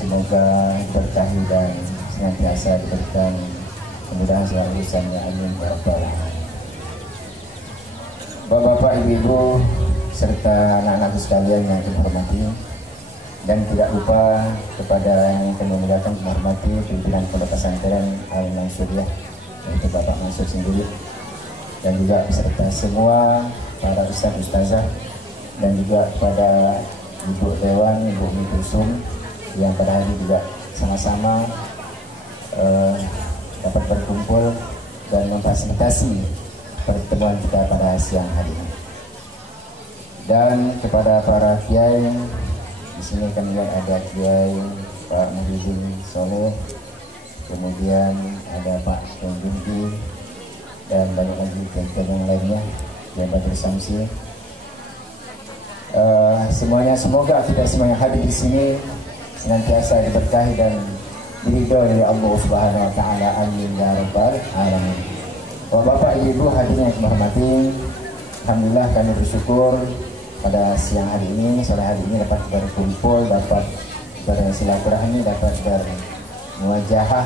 semoga berkahi dan senantiasa diberikan kemudahan segala urusannya, amin ya rabbal alamin. Bapak-bapak, ibu-ibu serta anak-anakku sekalian yang saya hormati, dan tidak lupa kepada yang kami muliakan menghormati pimpinan Pondok Pesantren Al-Mansuriyah, yaitu Bapak Mansur sendiri, dan juga beserta semua para ustaz-ustazah, dan juga kepada Ibu Dewan, Ibu Umi Kulsum yang pada hari juga sama-sama dapat berkumpul dan memfasilitasi pertemuan kita pada siang hari ini. Dan kepada para kiai, di sini kami lihat ada Kiai Pak Muhyiddin Soleh, kemudian ada Pak Tonggindi, dan banyak lagi kiai yang lainnya, Kiai Badrul Samsi. Semuanya, semoga kita semua yang hadir di sini senantiasa diberkahi dan diridhoi oleh Allah Subhanahu wa taala, amin ya rabbal alamin. Bapak, Ibu hadirin yang kami hormati, alhamdulillah kami bersyukur pada siang hari ini, sore hari ini dapat berkumpul, dapat bersilaturahmi, dapat bermuajahah,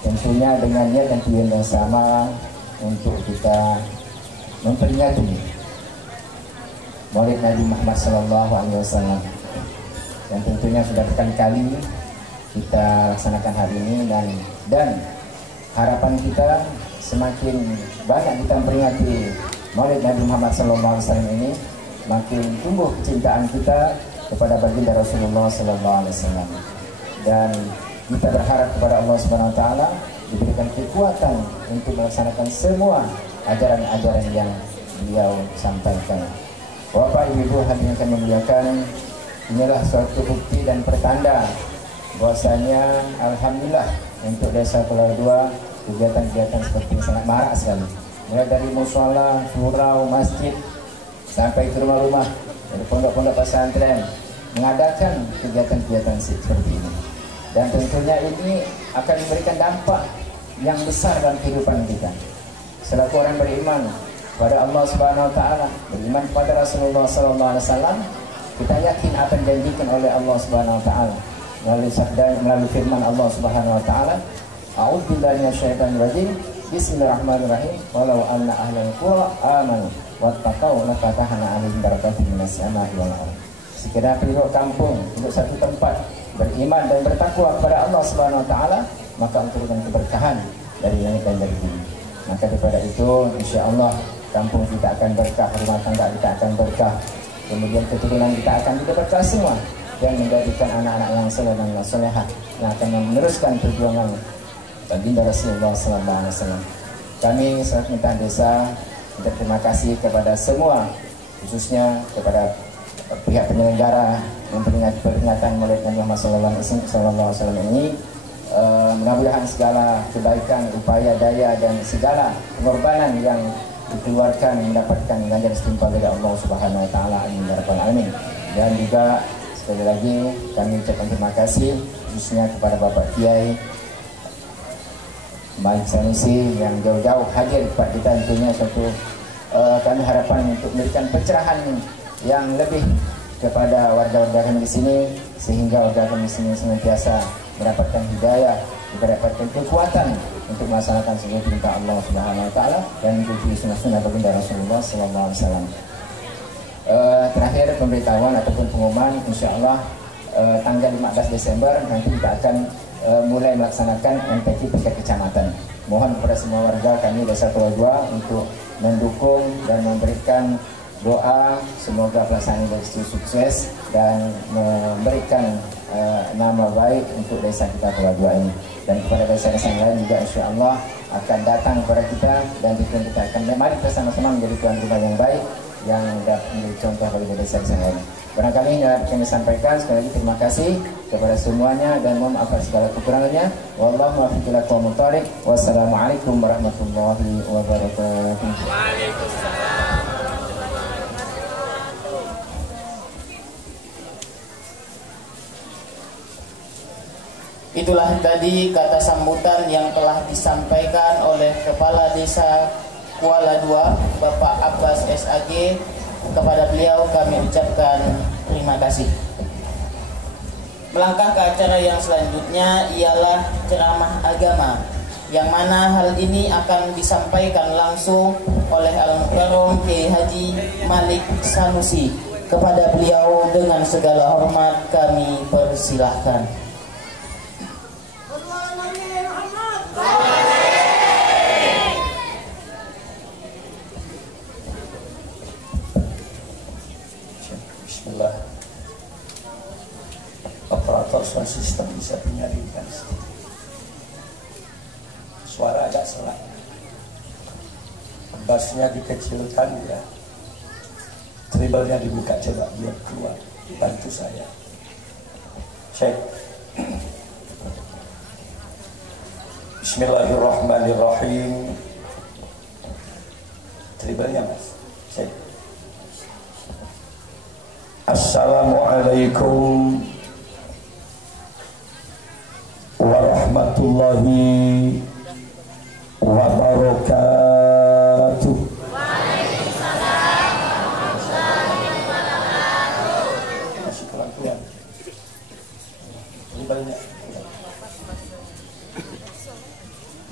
tentunya dengan niat dan tujuan yang sama untuk kita memperingati Maulid Nabi Muhammad SAW, yang tentunya sudah berkali-kali kita laksanakan hari ini, dan harapan kita semakin banyak kita memperingati Maulid Nabi Muhammad SAW ini, makin tumbuh kecintaan kita kepada baginda Rasulullah SAW, dan kita berharap kepada Allah Subhanahu Wa Taala diberikan kekuatan untuk melaksanakan semua ajaran-ajaran yang beliau sampaikan. Bapak, Ibu hadirin yang kami muliakan, inilah suatu bukti dan pertanda bahwasanya alhamdulillah untuk Desa Pulau Dua kegiatan-kegiatan seperti ini sangat marak sekali, mulai dari mushola, surau, masjid sampai ke rumah-rumah, dari pondok-pondok pesantren mengadakan kegiatan-kegiatan seperti ini, dan tentunya ini akan memberikan dampak yang besar dalam kehidupan kita selaku orang beriman kepada Allah Subhanahu Wa Taala, beriman kepada Rasulullah SAW. Kita yakin apa yang dijanjikan oleh Allah Subhanahu Wa Taala melalui sabda, melalui firman Allah Subhanahu Wa Taala, a'udzubillahi minasyaitonir rajim, bismillahirrahmanirrahim, walau anna ahlal qura amanu wattaqau lafatahna 'alaihim barakatin minas sama'i wal ardh. Sekiranya penduduk kampung, penduduk satu tempat beriman dan bertakwa kepada Allah Subhanahu Wa Taala, maka turunkan keberkahan dari langit dan dari bumi. Maka daripada itu, insya Allah kampung kita akan berkah, rumah tangga kita akan berkah, kemudian keturunan kita akan juga berkah semua, dan menjadikan anak-anak yang soleh dan solehah yang akan meneruskan perjuangan baginda Rasulullah SAW. Kami selaku pemerintah desa berterima kasih kepada semua, khususnya kepada pihak penyelenggara memperingati peringatan Maulid Nabi Muhammad SAW ini. Mudah-mudahan segala kebaikan, upaya daya dan segala pengorbanan yang dikeluarkan mendapatkan ganjaran setimpal dari Allah Subhanahu Wa Taala, amin ya rabbal alamin. Dan juga sekali lagi kami ucapkan terima kasih khususnya kepada Bapak Kiai Malik Sanusi yang jauh-jauh hadir kepada kita, tentunya suatu kami harapan untuk memberikan pencerahan yang lebih kepada warga-warga kami di sini, sehingga warga kami di sini senantiasa mendapatkan hidayah, mendapatkan kekuatan untuk melaksanakan seluruh perintah Allah Subhanahu Wa Taala dan mengikuti sunnah-sunnah baginda Rasulullah SAW. Terakhir pemberitahuan ataupun pengumuman, insya Allah tanggal 15 Desember nanti kita akan mulai melaksanakan MPK tingkat kecamatan. Mohon kepada semua warga kami Desa Pulau Dua untuk mendukung dan memberikan doa semoga pelaksanaan itu sukses dan memberikan nama baik untuk desa kita Pulau Dua ini, dan kepada desa-desa lain juga insya Allah akan datang kepada kita, dan kita akan mari bersama-sama menjadi tuan rumah yang baik yang dapat menjadi contoh bagi desa-desa lain. Barangkali ini yang kami sampaikan. Sekali lagi terima kasih kepada semuanya dan mohon maaf atas segala kekurangannya. Wallahu muwaffiq ila aqwamit thoriq. Wassalamualaikum warahmatullahi wabarakatuh. Waalaikumsalam. Itulah tadi kata sambutan yang telah disampaikan oleh Kepala Desa Kuala Dua, Bapak Abbas SAG. Kepada beliau kami ucapkan terima kasih. Melangkah ke acara yang selanjutnya ialah ceramah agama, yang mana hal ini akan disampaikan langsung oleh Al-Mukarram Kiai Haji Malik Sanusi. Kepada beliau dengan segala hormat kami persilahkan. Bismillah. Operator sound system bisa dinyarikan. Suara agak selak. Bassnya dikecilkan ya. Treble-nya dibuka, coba biar keluar. Bantu saya. Cek. Bismillahirrahmanirrahim. Treble-nya mas. Cek. Assalamualaikum warahmatullahi wabarakatuh. Masih pelan-pelan. Ini banyak.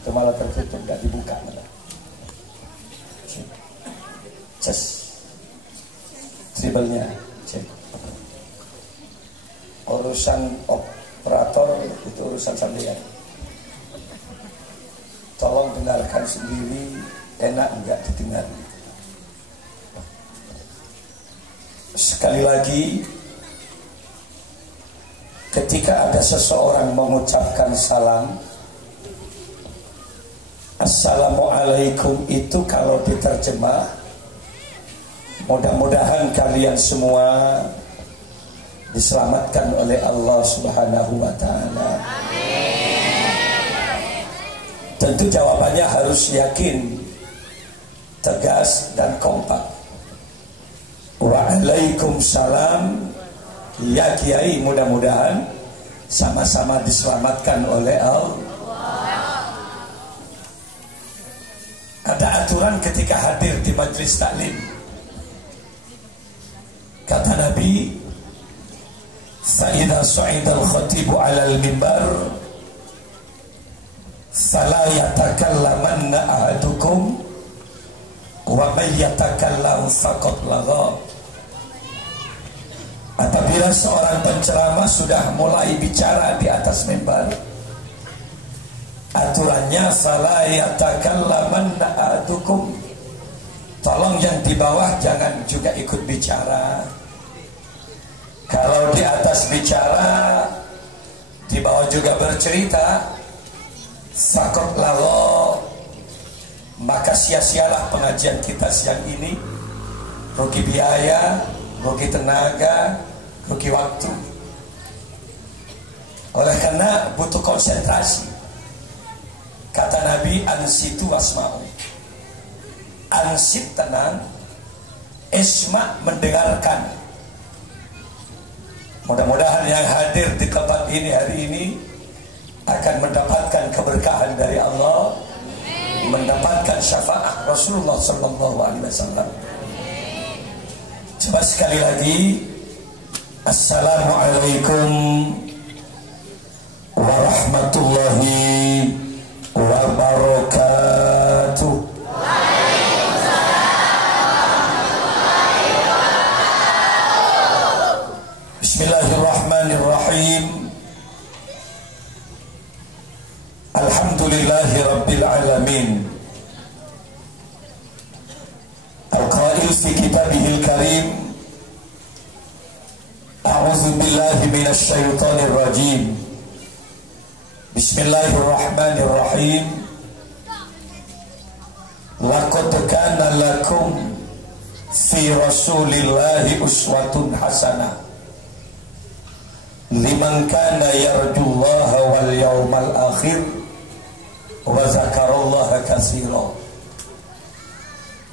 Itu malah tertutup, gak dibuka malah. Cek. Tribelnya cek. Urusan operator itu urusan sampean. Tolong dengarkan sendiri, enak enggak didengar. Sekali lagi, ketika ada seseorang mengucapkan salam, Assalamualaikum itu kalau diterjemah, mudah-mudahan kalian semua diselamatkan oleh Allah Subhanahu wa ta'ala. Tentu jawabannya harus yakin, tegas dan kompak. Waalaikumsalam. Ya Kiai, mudah-mudahan sama-sama diselamatkan oleh Allah. Ada aturan ketika hadir di majelis taklim. Kata Nabi, "Fa'idha su'idal khatibu 'alal mimbar fala yatakallamanna ahadukum wa may yatakallam faqad lagha." Apabila seorang penceramah sudah mulai bicara di atas mimbar, aturannya fala yatakallamanna ahadukum, tolong yang di bawah jangan juga ikut bicara. Kalau di atas bicara, di bawah juga bercerita, fakot lalo, maka sia-sialah pengajian kita siang ini. Rugi biaya, rugi tenaga, rugi waktu. Oleh karena butuh konsentrasi. Kata Nabi, ansitu wasma'u. Ansit tenang, isma mendengarkan. Mudah-mudahan yang hadir di tempat ini hari ini akan mendapatkan keberkahan dari Allah, mendapatkan syafaat Rasulullah SAW. Coba sekali lagi, Assalamualaikum warahmatullahi wabarakatuh. Bismillahirrahmanirrahim. Alhamdulillahi rabbil alamin. Al-qail fi kitabihil karim, a'udzu billahi minasy syaithanir rajim. Bismillahirrahmanirrahim. Laqad kana lakum fi rasulillahi uswatun hasanah liman kana yarjullaha wal yawmal akhir wa zakarallaha katsira.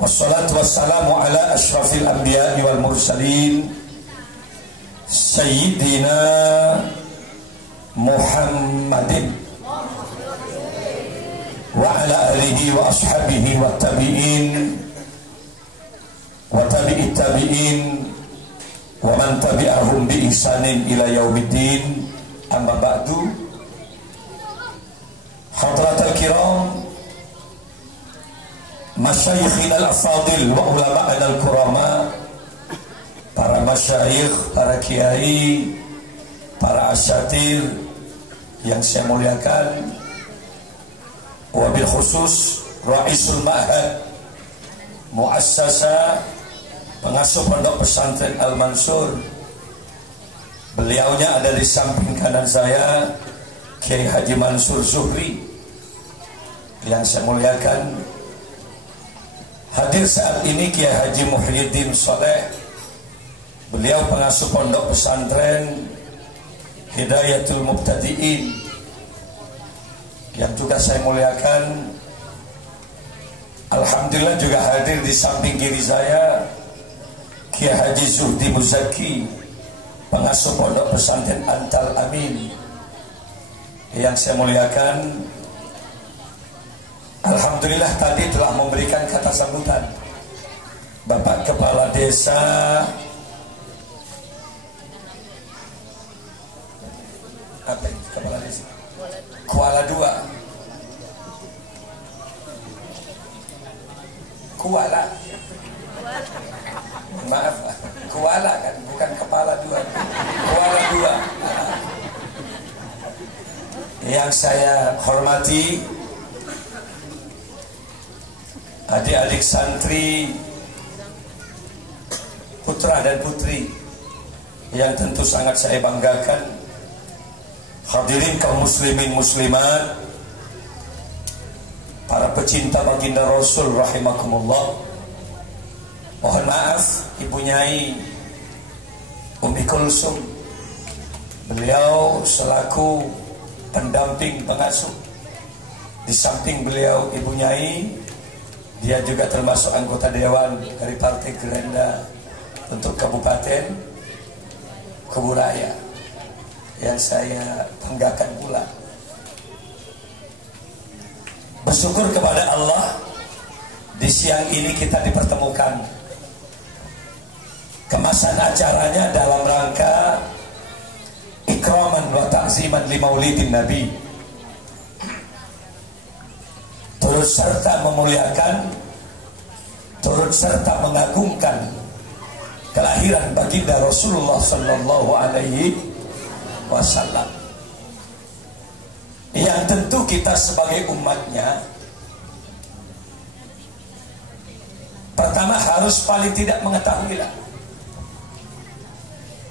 Wassalatu wassalamu ala asyrafil anbiya'i wal mursalin sayyidina Muhammadin wa ala alihi wa ashabihi wa tabi'in wa tabi'it tabi'in wa man tabi'ahum bi ihsanin ila yaumiddin. masyayikhina al-afadil wa ulama'ana al-kurama, para masyayikh, para kiai, para asyatir yang saya muliakan, wabil khusus Ra'isul Ma'had Muassasa pengasuh pondok pesantren Al-Mansur. Beliaunya ada di samping kanan saya, Kiai Haji Mansur Zuhri yang saya muliakan. Hadir saat ini Kiai Haji Muhyiddin Soleh, beliau pengasuh pondok pesantren Hidayatul Mubtadi'in yang juga saya muliakan. Alhamdulillah juga hadir di samping kiri saya Kiai Haji Zuhdi Muzaki, pengasuh pondok pesantren Antal Amin yang saya muliakan. Alhamdulillah tadi telah memberikan kata sambutan Bapak Kepala Desa apa ini? Kepala Desa Kuala II, Kuala, maaf, Kuala kan, bukan Kepala II, Kuala II. Yang saya hormati adik-adik santri, putra dan putri yang tentu sangat saya banggakan, hadirin kaum muslimin muslimat, para pecinta baginda Rasul rahimakumullah. Mohon maaf Ibu Nyai Umi Kulsum, beliau selaku pendamping pengasuh. Di samping beliau Ibu Nyai, dia juga termasuk anggota dewan dari Partai Gerindra untuk Kabupaten Kuburaya yang saya banggakan pula. Bersyukur kepada Allah, di siang ini kita dipertemukan. Kemasan acaranya dalam rangka ikraman wa ta'ziman li maulidin Nabi, turut serta memuliakan, turut serta mengagungkan kelahiran baginda Rasulullah sallallahu alaihi wasallam, yang tentu kita sebagai umatnya pertama harus paling tidak mengetahui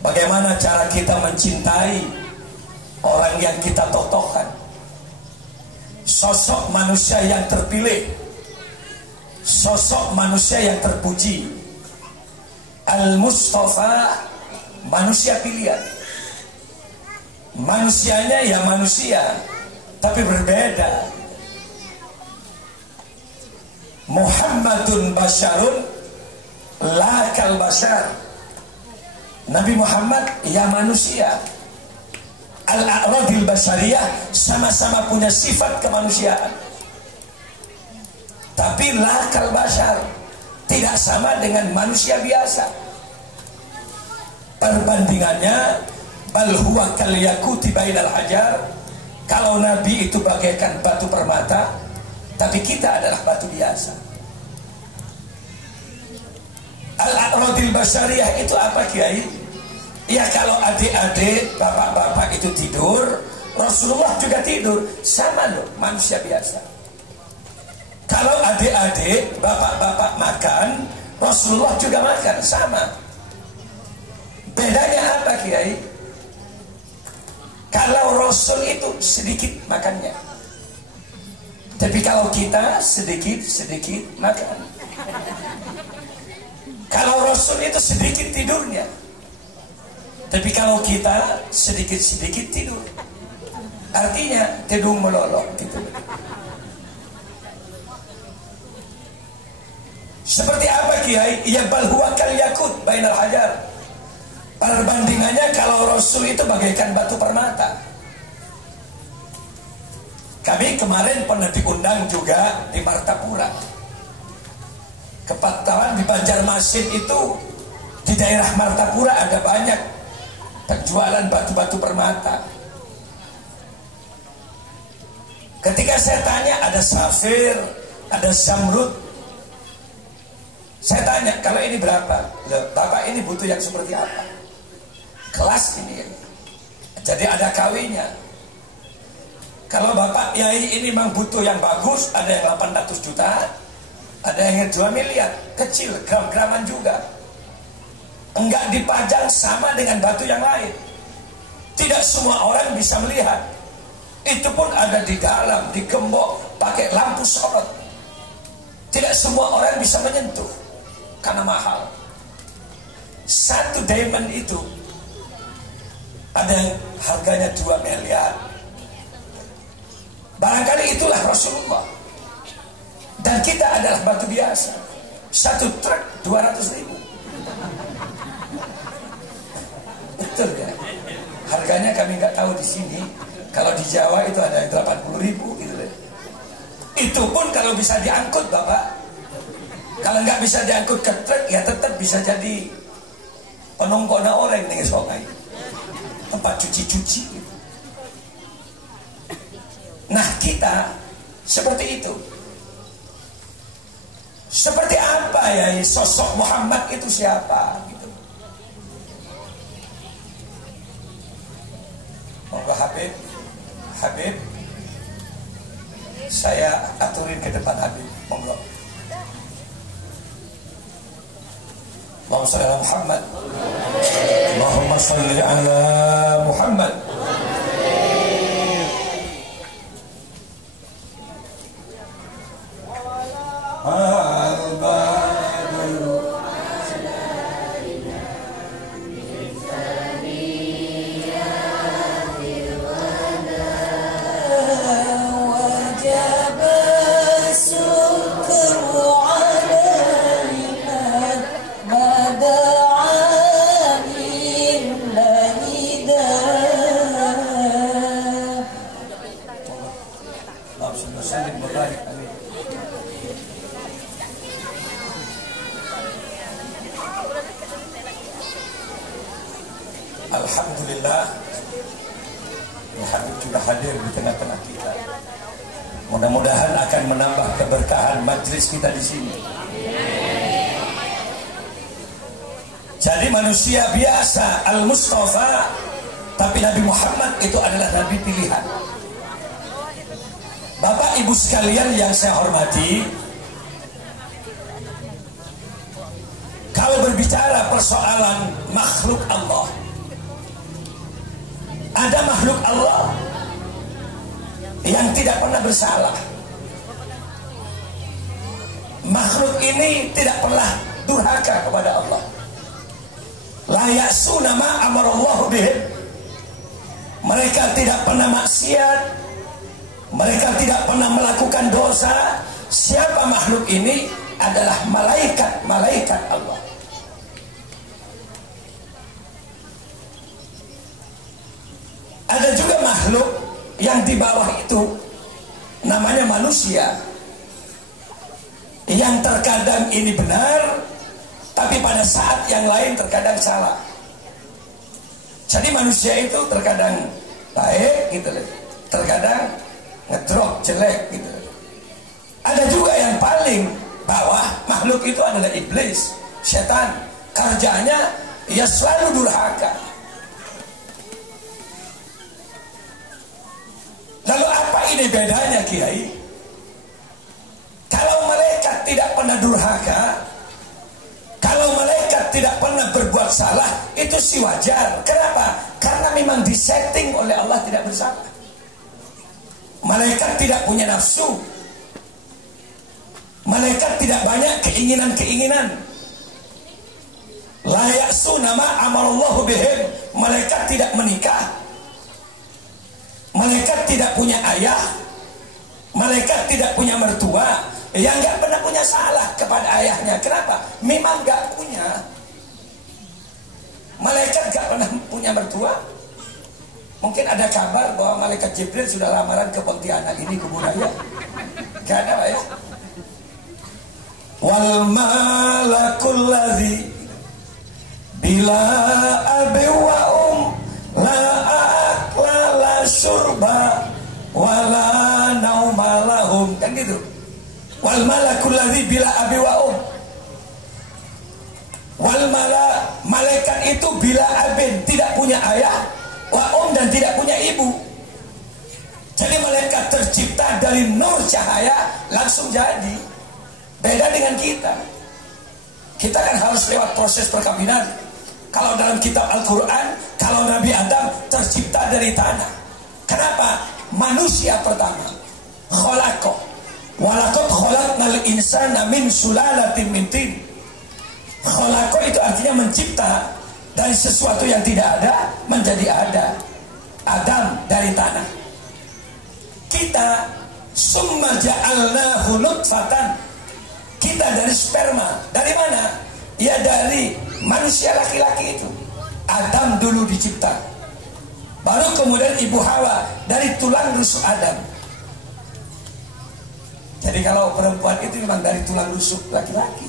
bagaimana cara kita mencintai orang yang kita totohkan, sosok manusia yang terpilih, sosok manusia yang terpuji, Al-Mustafa, manusia pilihan. Manusianya ya manusia, tapi berbeda. Muhammadun basyarun la kal basyar. Nabi Muhammad ya manusia. Al-a'radil basyariyah, sama-sama punya sifat kemanusiaan, tapi la kal basyar, tidak sama dengan manusia biasa. Perbandingannya, bal huwa kal yakuti bainal hajar. Kalau Nabi itu bagaikan batu permata, tapi kita adalah batu biasa. Al-a'radil basyariyah itu apa, Kiai? Ya kalau adik-adik, bapak-bapak itu tidur, Rasulullah juga tidur, sama loh, manusia biasa. Kalau adik-adik, bapak-bapak makan, Rasulullah juga makan, sama. Bedanya apa, Kiai? Kalau Rasul itu sedikit makannya, tapi kalau kita sedikit makan. Kalau Rasul itu sedikit tidurnya, tapi kalau kita sedikit tidur. Artinya tidur melolok gitu. Seperti apa, Kiai? Ya bal huwa kal yakut bainal hajar. Perbandingannya kalau Rasul itu bagaikan batu permata. Kami kemarin pernah diundang juga di Martapura. Kebetulan di Banjarmasin itu, di daerah Martapura ada banyak penjualan batu-batu permata. Ketika saya tanya, ada safir, ada zamrud, Saya tanya, kalau ini berapa? Bapak ini butuh yang seperti apa? Kelas ini. Jadi ada kawinnya. Kalau Bapak Yai ini memang butuh yang bagus, ada yang 800 juta, ada yang 2 miliar, kecil, gram-graman juga. Enggak dipajang sama dengan batu yang lain. Tidak semua orang bisa melihat. Itu pun ada di dalam, digembok, pakai lampu sorot. Tidak semua orang bisa menyentuh, karena mahal. Satu diamond itu ada yang harganya 2 miliar. Barangkali itulah Rasulullah. Dan kita adalah batu biasa. Satu truk 200.000. Betul ya. Harganya kami nggak tahu di sini. Kalau di Jawa itu ada yang 80.000 gitu deh. Itu pun kalau bisa diangkut Bapak. Kalau nggak bisa diangkut ke truk, ya tetap bisa jadi penongkona orang dengan sungai. Tempat cuci-cuci gitu. Nah kita seperti itu. Seperti apa ya sosok Muhammad itu siapa gitu. Monggo Habib, saya aturin ke depan Habib, monggo. Allahumma sholli ala Muhammad. Allahumma sholli ala Muhammad. Alhamdulillah, Habib juga hadir di tengah-tengah kita. Mudah-mudahan akan menambah keberkahan majlis kita di sini. Jadi manusia biasa, Al-Mustafa, tapi Nabi Muhammad itu adalah Nabi pilihan. Bapak Ibu sekalian yang saya hormati, kalau berbicara persoalan makhluk Allah, ada makhluk Allah yang tidak pernah bersalah. Makhluk ini tidak pernah durhaka kepada Allah. La ya'suna ma amarallahu bihim. Mereka tidak pernah maksiat. Mereka tidak pernah melakukan dosa. Siapa makhluk ini? Adalah malaikat Allah. Ada juga makhluk yang di bawah itu namanya manusia, yang terkadang ini benar, tapi pada saat yang lain terkadang salah. Jadi manusia itu terkadang baik gitu, terkadang ngedrop jelek gitu. Ada juga yang paling bawah, makhluk itu adalah iblis, setan. Kerjanya ia selalu durhaka. Lalu apa ini bedanya Kiai? Kalau malaikat tidak pernah durhaka, kalau malaikat tidak pernah berbuat salah, itu sih wajar. Kenapa? Karena memang disetting oleh Allah tidak bersalah. Malaikat tidak punya nafsu. Malaikat tidak banyak keinginan-keinginan. La ya'suna ma amarallahu bihim. Malaikat tidak menikah. Malaikat tidak punya ayah. Malaikat tidak punya mertua. Yang gak pernah punya salah kepada ayahnya. Kenapa? Memang gak punya. Malaikat gak pernah punya mertua. Mungkin ada kabar bahwa malaikat Jibril sudah lamaran ke Pontianak ini, ke Buraya. Gak ada Pak ya. Wal malakul ladzi bila abi wa la akla la syurba wala nauma lahum, kan gitu. Wal malakul ladzi bila abi wa Wal malaikat itu bila abin, tidak punya ayah, wa dan tidak punya ibu. Jadi malaikat tercipta dari nur cahaya langsung jadi. Beda dengan kita. Kita kan harus lewat proses perkawinan. Kalau dalam kitab Al-Quran, kalau Nabi Adam tercipta dari tanah. Kenapa? Manusia pertama. Kholaqo. Walaqad khalaqnal insana min sulalatin min tin. Kholaqo itu artinya mencipta dari sesuatu yang tidak ada menjadi ada. Adam dari tanah. Kita summa ja'alnahu nutfatan. Kita dari sperma. Dari mana? Ya dari manusia laki-laki itu. Adam dulu dicipta. Baru kemudian Ibu Hawa dari tulang rusuk Adam. Jadi kalau perempuan itu memang dari tulang rusuk laki-laki.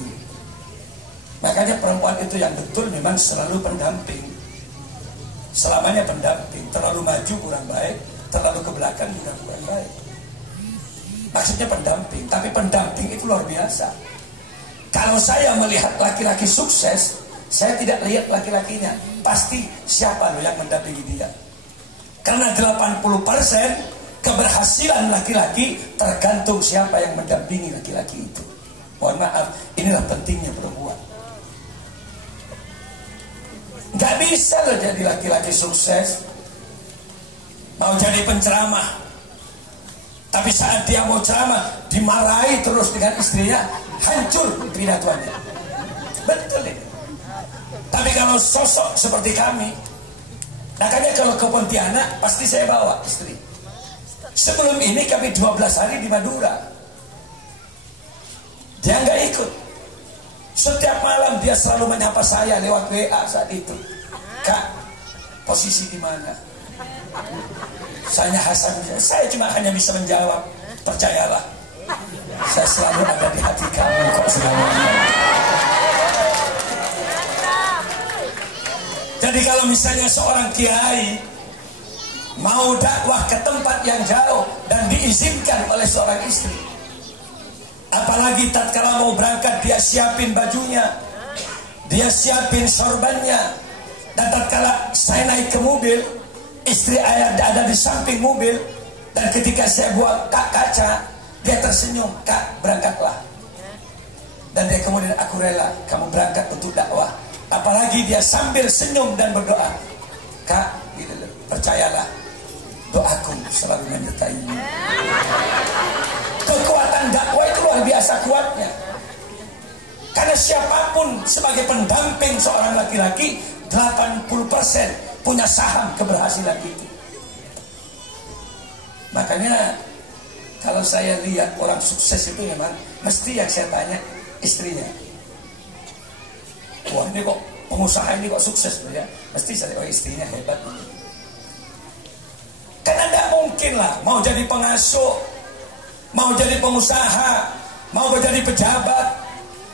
Makanya perempuan itu yang betul memang selalu pendamping. Selamanya pendamping. Terlalu maju kurang baik, terlalu ke belakang juga kurang baik. Maksudnya pendamping. Tapi pendamping itu luar biasa. Kalau saya melihat laki-laki sukses, saya tidak lihat laki-lakinya. Pasti siapa loh yang mendampingi dia. Karena 80% keberhasilan laki-laki tergantung siapa yang mendampingi laki-laki itu. Mohon maaf, inilah pentingnya perempuan. Gak bisa loh jadi laki-laki sukses, mau jadi penceramah, tapi saat dia mau ceramah dimarahi terus dengan istrinya, hancur pidatoannya. Betul ini. Tapi kalau sosok seperti kami, makanya kalau ke Pontianak pasti saya bawa istri. Sebelum ini kami 12 hari di Madura. Dia nggak ikut. Setiap malam dia selalu menyapa saya lewat WA saat itu. Kak, posisi di mana? Saya cuma hanya bisa menjawab, percayalah, saya selalu ada di hati kamu kok selamanya. Jadi kalau misalnya seorang kiai mau dakwah ke tempat yang jauh dan diizinkan oleh seorang istri, apalagi tatkala mau berangkat dia siapin bajunya, dia siapin sorbannya, dan tatkala saya naik ke mobil, istri ayah ada di samping mobil, dan ketika saya buat kaca, dia tersenyum, Kak berangkatlah. Dan dia kemudian, aku rela kamu berangkat untuk dakwah. Apalagi dia sambil senyum dan berdoa, Kak gitu, percayalah, doaku selalu menyertaimu. Kekuatan dakwah itu luar biasa kuatnya. Karena siapapun sebagai pendamping seorang laki-laki, 80% punya saham keberhasilan itu. Makanya kalau saya lihat orang sukses itu memang mesti yang saya tanya istrinya. Wah ini kok pengusaha ini kok sukses ya? Mesti saya oh istrinya hebat. Karena tidak mungkin lah mau jadi pengasuh, mau jadi pengusaha, mau jadi pejabat,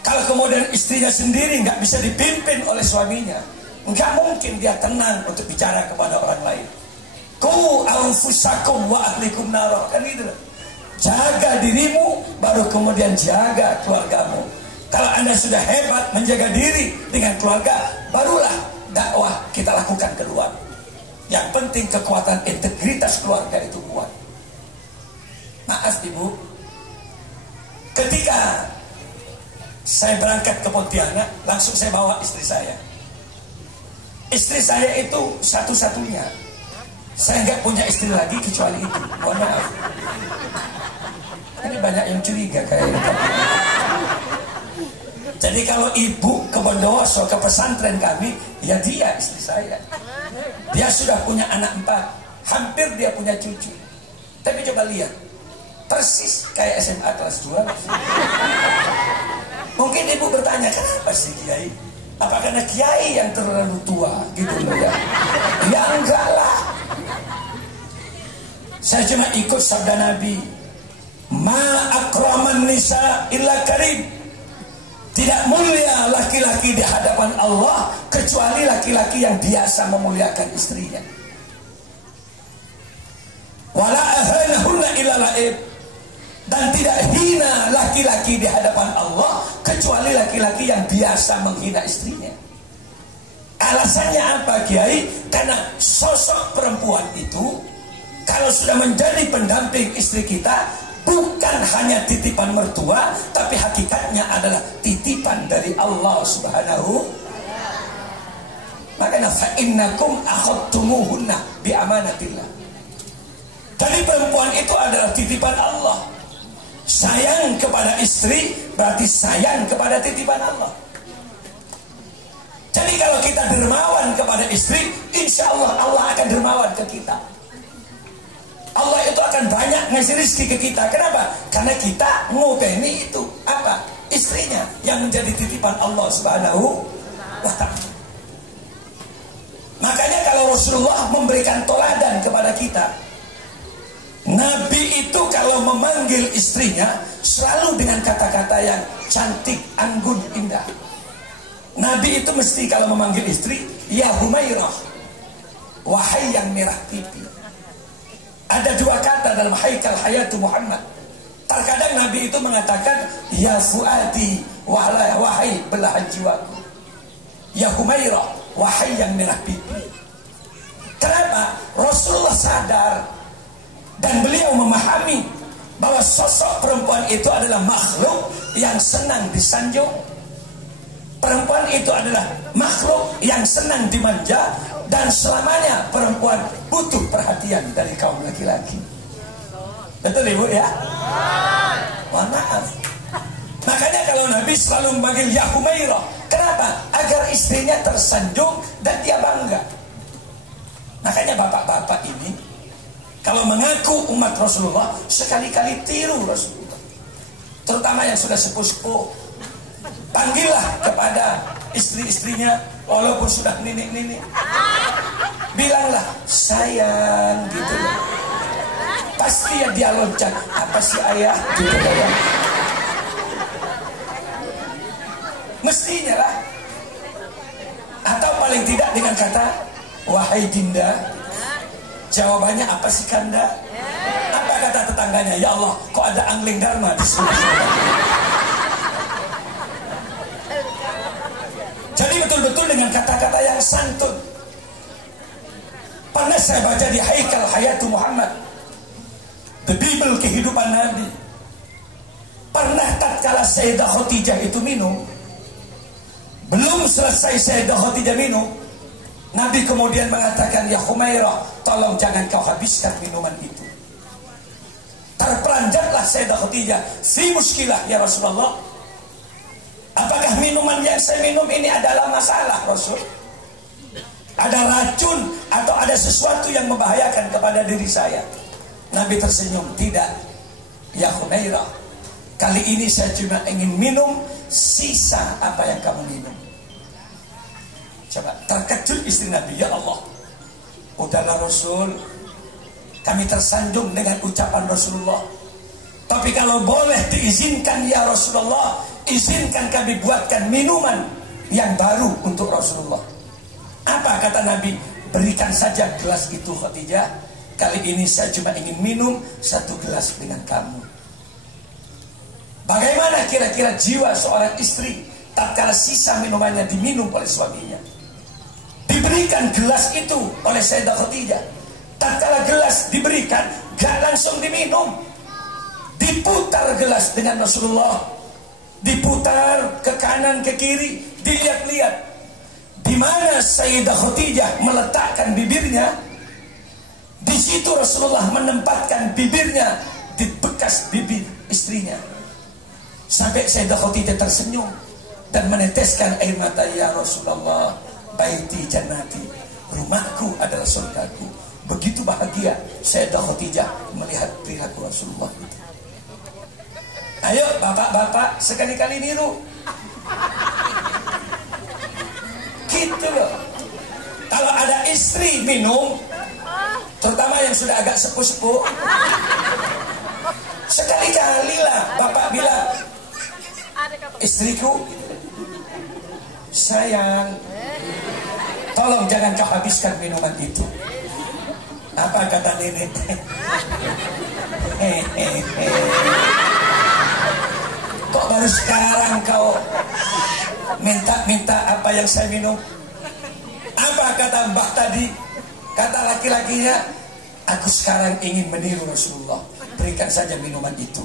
kalau kemudian istrinya sendiri nggak bisa dipimpin oleh suaminya, nggak mungkin dia tenang untuk bicara kepada orang lain. Qu anfusakum wa ahlikum nar, kan itu. Jaga dirimu, baru kemudian jaga keluargamu. Kalau Anda sudah hebat menjaga diri dengan keluarga, barulah dakwah kita lakukan keluar. Yang penting kekuatan integritas keluarga itu kuat. Maaf Ibu, ketika saya berangkat ke Pontianak, langsung saya bawa istri saya. Istri saya itu satu-satunya. Saya nggak punya istri lagi kecuali itu. Mohon maaf. Ini banyak yang curiga kayaknya. Jadi kalau ibu ke Bondowoso, ke pesantren kami, ya dia istri saya. Dia sudah punya anak 4, hampir dia punya cucu. Tapi coba lihat, persis kayak SMA kelas 2. Mungkin ibu bertanya, kenapa sih Kiai? Apa karena Kiai yang terlalu tua gitu loh ya? Ya enggak lah. Saya cuma ikut sabda Nabi, ma akraman nisa illa karim. Tidak mulia laki-laki di hadapan Allah kecuali laki-laki yang biasa memuliakan istrinya. Wala ahanahunna illa laib. Dan tidak hina laki-laki di hadapan Allah kecuali kecuali laki-laki yang biasa menghina istrinya. Alasannya apa, Kiai? Karena sosok perempuan itu kalau sudah menjadi pendamping istri kita, bukan hanya titipan mertua, tapi hakikatnya adalah titipan dari Allah Subhanahu. Makanya fa innakum akhadtumuhunna bi amanatillah. Jadi perempuan itu adalah titipan Allah. Sayang kepada istri berarti sayang kepada titipan Allah. Jadi kalau kita dermawan kepada istri, insya Allah Allah akan dermawan ke kita. Allah itu akan banyak ngasih rezeki ke kita. Kenapa? Karena kita ngopeni itu apa? Istrinya yang menjadi titipan Allah Subhanahu wa ta'ala. Makanya kalau Rasulullah memberikan toladan kepada kita, Nabi itu kalau memanggil istrinya selalu dengan kata-kata yang cantik, anggun, indah. Nabi itu mesti kalau memanggil istri, ya Humairah, wahai yang merah pipi. Ada dua kata dalam haikal hayatu Muhammad. Terkadang Nabi itu mengatakan, ya Fuadi, wahai belahan jiwaku. Ya Humairah, wahai yang merah pipi. Kenapa? Rasulullah sadar dan beliau memahami bahwa sosok perempuan itu adalah makhluk yang senang disanjung. Perempuan itu adalah makhluk yang senang dimanja, dan selamanya perempuan butuh perhatian dari kaum laki-laki. Betul Ibu ya? Mohon maaf. Makanya kalau Nabi selalu memanggil ya Humairah, kenapa? Agar istrinya tersanjung dan dia bangga. Makanya bapak-bapak ini kalau mengaku umat Rasulullah, sekali-kali tiru Rasulullah. Terutama yang sudah sepuh-sepuh. Panggillah kepada istri-istrinya, walaupun sudah nenek-nenek. Bilanglah, sayang, gitu. Pasti ya dia loncat, apa sih ayah? Gitu ya. Mestinya lah. Atau paling tidak dengan kata, wahai Dinda. Jawabannya apa sih Kanda? Apa kata tetangganya? Ya Allah, kok ada angling dharma di sini? Jadi betul-betul dengan kata-kata yang santun. Pernah saya baca di haikal hayatu Muhammad, The Bible kehidupan Nabi. Pernah tatkala Sayyidah Khadijah itu minum, belum selesai Sayyidah Khadijah minum, Nabi kemudian mengatakan, ya Humairah, tolong jangan kau habiskan minuman itu. Terperanjatlah Sayyidah Khadijah, fi muskilah ya Rasulullah. Apakah minuman yang saya minum ini adalah masalah Rasul? Ada racun atau ada sesuatu yang membahayakan kepada diri saya? Nabi tersenyum, tidak. Ya Humairah, kali ini saya cuma ingin minum sisa apa yang kamu minum. Coba, terkejut istri Nabi, ya Allah, udahlah Rasul, kami tersanjung dengan ucapan Rasulullah. Tapi kalau boleh diizinkan ya Rasulullah, izinkan kami buatkan minuman yang baru untuk Rasulullah. Apa kata Nabi? Berikan saja gelas itu Khadijah. Kali ini saya cuma ingin minum satu gelas dengan kamu. Bagaimana kira-kira jiwa seorang istri tatkala sisa minumannya diminum oleh suaminya? Diberikan gelas itu oleh Sayyidah Khadijah. Tatkala gelas diberikan, gak langsung diminum. Diputar gelas dengan Rasulullah, diputar ke kanan ke kiri, dilihat-lihat di mana Sayyidah Khadijah meletakkan bibirnya. Di situ Rasulullah menempatkan bibirnya di bekas bibir istrinya. Sampai Sayyidah Khadijah tersenyum dan meneteskan air mata, ya Rasulullah, baiti jannati, rumahku adalah surgaku. Begitu bahagia Sayyidah Khadijah melihat perilaku Rasulullah itu. Ayo bapak-bapak sekali-kali niru. Gitu loh. Kalau ada istri minum, terutama yang sudah agak sepuh-sepuh, sekali-kali lah bapak bilang, istriku, sayang, tolong jangan kau habiskan minuman itu. Apa kata nenek? Kok Baru sekarang kau minta apa yang saya minum. Apa kata Mbah tadi? Kata laki-lakinya, aku sekarang ingin meniru Rasulullah, berikan saja minuman itu.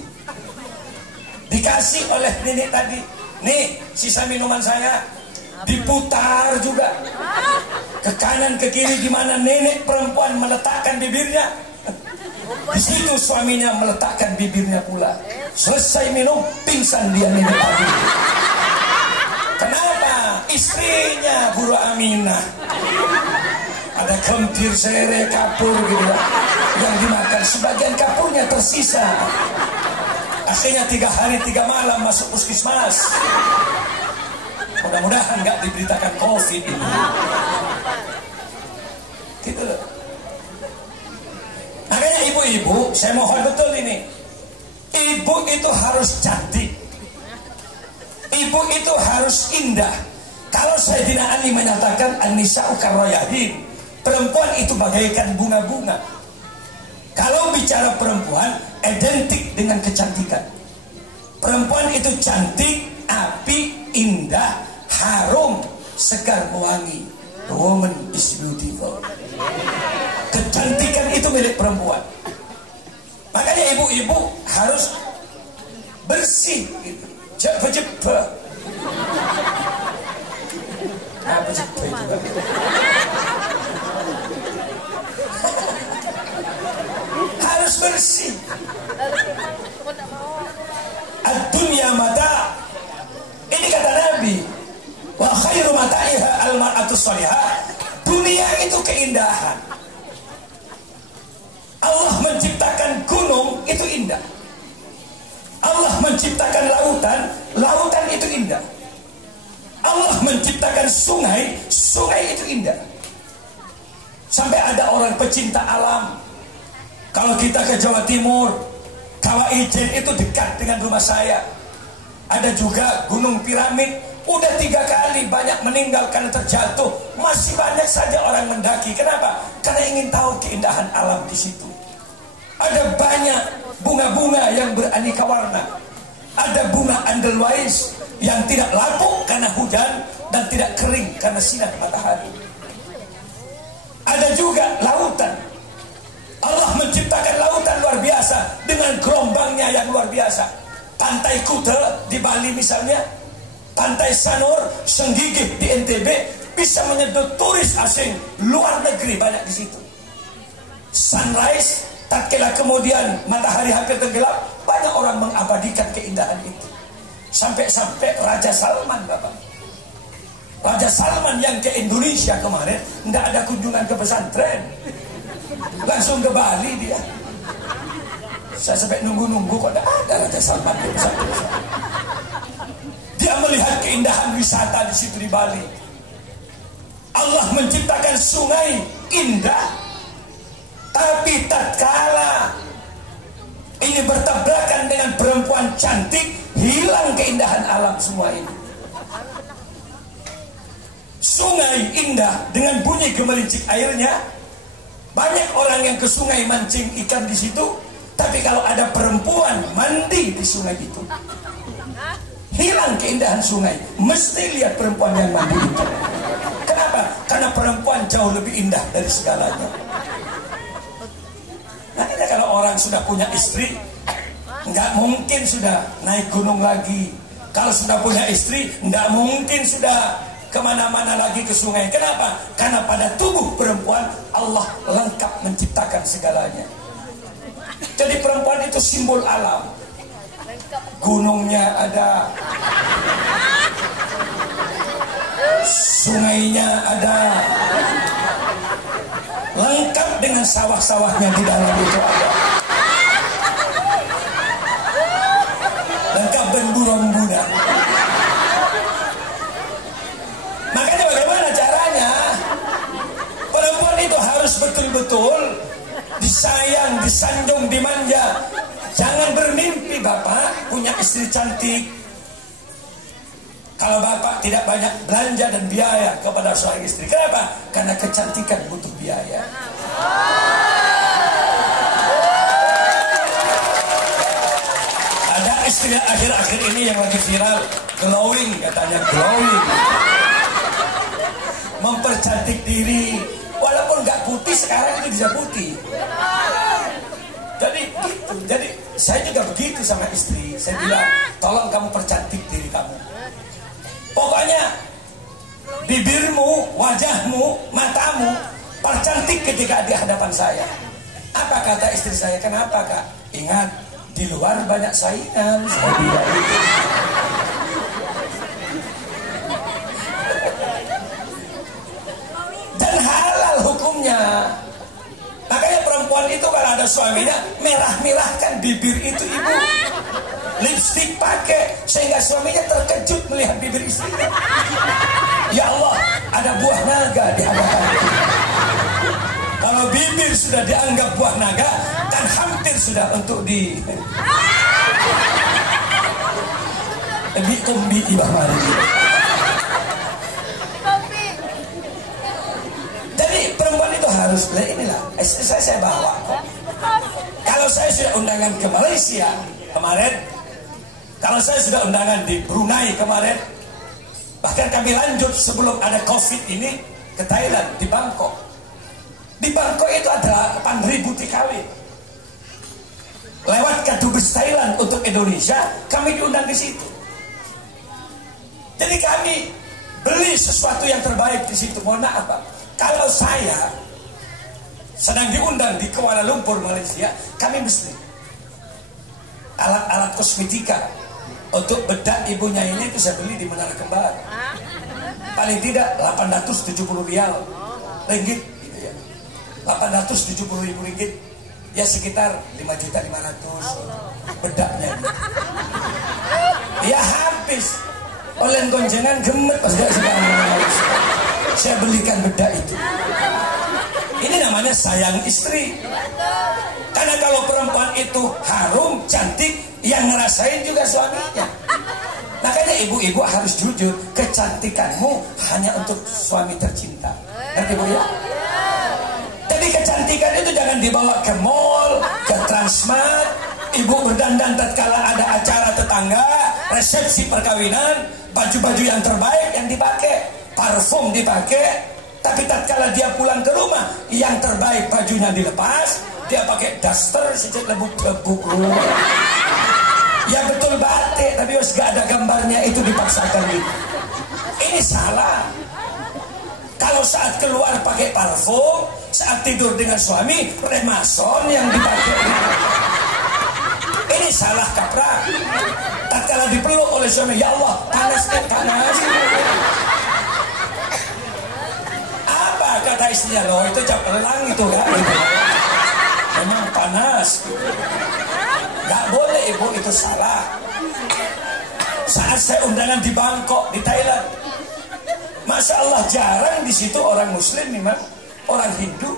Dikasih oleh nenek tadi, nih sisa minuman saya. Diputar juga ke kanan ke kiri, di mana nenek perempuan meletakkan bibirnya, di situ suaminya meletakkan bibirnya pula. Selesai minum, pingsan dia nenek tadi. Kenapa? Istrinya Buru Aminah ada kempir, sere, kapur gitu ya, yang dimakan. Sebagian kapurnya tersisa. Akhirnya 3 hari 3 malam masuk puskesmas. Mudah-mudahan nggak diberitakan COVID ini. Gitu loh. Makanya ibu-ibu, saya mohon betul ini. Ibu itu harus cantik. Ibu itu harus indah. Kalau Sayyidina Ali menyatakan an-nisa'u karroyahin, perempuan itu bagaikan bunga-bunga. Kalau bicara perempuan, identik dengan kecantikan. Perempuan itu cantik, api, indah, harum, segar, mewangi. The woman is beautiful. Kecantikan itu milik perempuan. Makanya ibu-ibu harus bersih gitu. Cepet-cepet. Apa cepet juga? Harus bersih. Ad-dunya mata. Ini kata Nabi, wa khairu mata'iha al-mar'atu shalihah. Dunia itu keindahan. Allah menciptakan gunung, itu indah. Allah menciptakan lautan, lautan itu indah. Allah menciptakan sungai, sungai itu indah. Sampai ada orang pecinta alam. Kalau kita ke Jawa Timur, Kawah Ijen itu dekat dengan rumah saya. Ada juga Gunung Piramid. Udah 3 kali banyak meninggal karena terjatuh. Masih banyak saja orang mendaki. Kenapa? Karena ingin tahu keindahan alam di situ. Ada banyak bunga-bunga yang beraneka warna. Ada bunga Edelweiss yang tidak lapuk karena hujan dan tidak kering karena sinar matahari. Ada juga lautan. Allah menciptakan lautan luar biasa dengan gelombangnya yang luar biasa. Pantai Kuta di Bali misalnya, Pantai Sanur, Senggigih di NTB bisa menyedot turis asing luar negeri banyak di situ. Sunrise, tatkala kemudian matahari hampir tenggelam, banyak orang mengabadikan keindahan itu. Sampai-sampai Raja Salman, Bapak. Raja Salman yang ke Indonesia kemarin, tidak ada kunjungan ke pesantren, langsung ke Bali dia. Saya sampai nunggu-nunggu kok tidak ada Raja Salman di pesantren. Dia melihat keindahan wisata di situ di Bali. Allah menciptakan sungai indah, tapi tatkala ini bertabrakan dengan perempuan cantik, hilang keindahan alam semua ini. Sungai indah dengan bunyi gemerincing airnya. Banyak orang yang ke sungai mancing ikan di situ, tapi kalau ada perempuan mandi di sungai itu, hilang keindahan sungai. Mesti lihat perempuan yang mandi itu. Kenapa? Karena perempuan jauh lebih indah dari segalanya. Makanya kalau orang sudah punya istri, nggak mungkin sudah naik gunung lagi. Kalau sudah punya istri, nggak mungkin sudah kemana-mana lagi ke sungai. Kenapa? Karena pada tubuh perempuan Allah lengkap menciptakan segalanya. Jadi perempuan itu simbol alam. Gunungnya ada, sungainya ada, lengkap dengan sawah-sawahnya di dalam itu ada, lengkap dan buron-buron. Makanya bagaimana caranya? Perempuan itu harus betul-betul disayang, disanjung, dimanja. Jangan bermimpi Bapak punya istri cantik kalau Bapak tidak banyak belanja dan biaya kepada seorang istri. Kenapa? Karena kecantikan butuh biaya. Ada istri akhir-akhir ini yang lagi viral, glowing katanya, glowing. Mempercantik diri, walaupun nggak putih sekarang itu bisa putih. Jadi gitu. Jadi saya juga begitu sama istri. Saya bilang, tolong kamu percantik diri kamu. Pokoknya bibirmu, wajahmu, matamu percantik ketika di hadapan saya. Apa kata istri saya? Kenapa kak? Ingat, di luar banyak saingan. Saya bilang gitu. Dan halal hukumnya. Makanya perempuan itu kalau ada suaminya merah-merahkan bibir itu ibu. Lipstik pakai sehingga suaminya terkejut melihat bibir istrinya. Ya Allah, ada buah naga di hadapannya. Kalau bibir sudah dianggap buah naga, kan hampir sudah untuk di kombi ibah mari. Jadi perempuan itu harus, inilah saya bawa. Kalau saya sudah undangan ke Malaysia kemarin, kalau saya sudah undangan di Brunei kemarin, bahkan kami lanjut sebelum ada COVID ini ke Thailand, di Bangkok. Di Bangkok itu ada 8.000 TKW. Lewat Kadubes Thailand untuk Indonesia, kami diundang di situ. Jadi kami beli sesuatu yang terbaik di situ. Mohon maaf Pak, kalau saya sedang diundang di Kuala Lumpur, Malaysia, kami mesti alat-alat kosmetika untuk bedak ibunya ini itu saya beli di Menara Kembar. Paling tidak 870 rial ringgit gitu ya. 870.000 ringgit ya sekitar 5.500.000 bedaknya gitu. Ya habis oleh goncengan gemet pas dia sudah saya belikan bedak itu. Ini namanya sayang istri. Karena kalau perempuan itu harum, cantik, yang ngerasain juga suaminya. Makanya ibu-ibu harus jujur, kecantikanmu hanya untuk suami tercinta. Ngerti Bu ya? Jadi kecantikan itu jangan dibawa ke mall, ke Transmart. Ibu berdandan tatkala ada acara tetangga, resepsi perkawinan, baju-baju yang terbaik yang dipakai, parfum dipakai. Tapi tatkala dia pulang ke rumah, yang terbaik bajunya dilepas, dia pakai daster sejak lebuk-lebuk. Ya betul batik, tapi harus gak ada gambarnya, itu dipaksakan gitu. Ini salah. Kalau saat keluar pakai parfum, saat tidur dengan suami, remason yang dipakai. Ini salah kaprah. Tatkala dipeluk oleh suami, ya Allah, panas dan panas. Apa kata istrinya? Loh itu cap elang itu kan? Memang panas. Gak boleh ibu, itu salah. Saat saya undangan di Bangkok, di Thailand, Masya Allah jarang di situ orang Muslim memang, orang Hindu.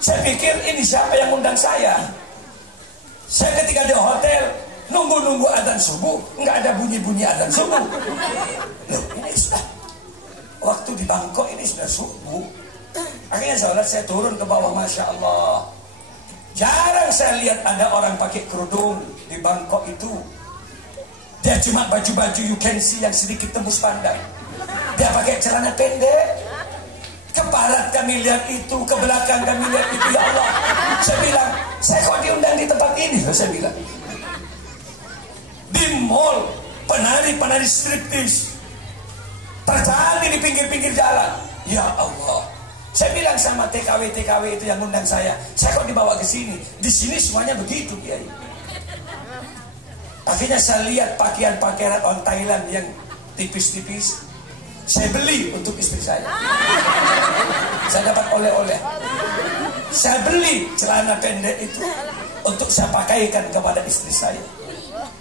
Saya pikir ini siapa yang undang saya? Saya ketika di hotel nunggu adzan subuh, nggak ada bunyi adzan subuh. Loh ini sudah waktu di Bangkok ini sudah subuh. Akhirnya saya turun ke bawah, Masya Allah. Jarang saya lihat ada orang pakai kerudung di Bangkok itu. Dia cuma baju-baju you can see yang sedikit tembus pandang. Dia pakai celana pendek. Ke barat kami lihat itu, ke belakang kami lihat itu, ya Allah. Saya bilang, saya kok diundang di tempat ini? Saya bilang, di mall, penari-penari striptease terjadi di pinggir-pinggir jalan. Ya Allah. Saya bilang sama TKW itu yang undang saya kok dibawa ke sini? Di sini semuanya begitu, Kiai. Akhirnya saya lihat pakaian-pakaian orang Thailand yang tipis-tipis. Saya beli untuk istri saya. Saya dapat oleh-oleh. Saya beli celana pendek itu untuk saya pakaikan kepada istri saya.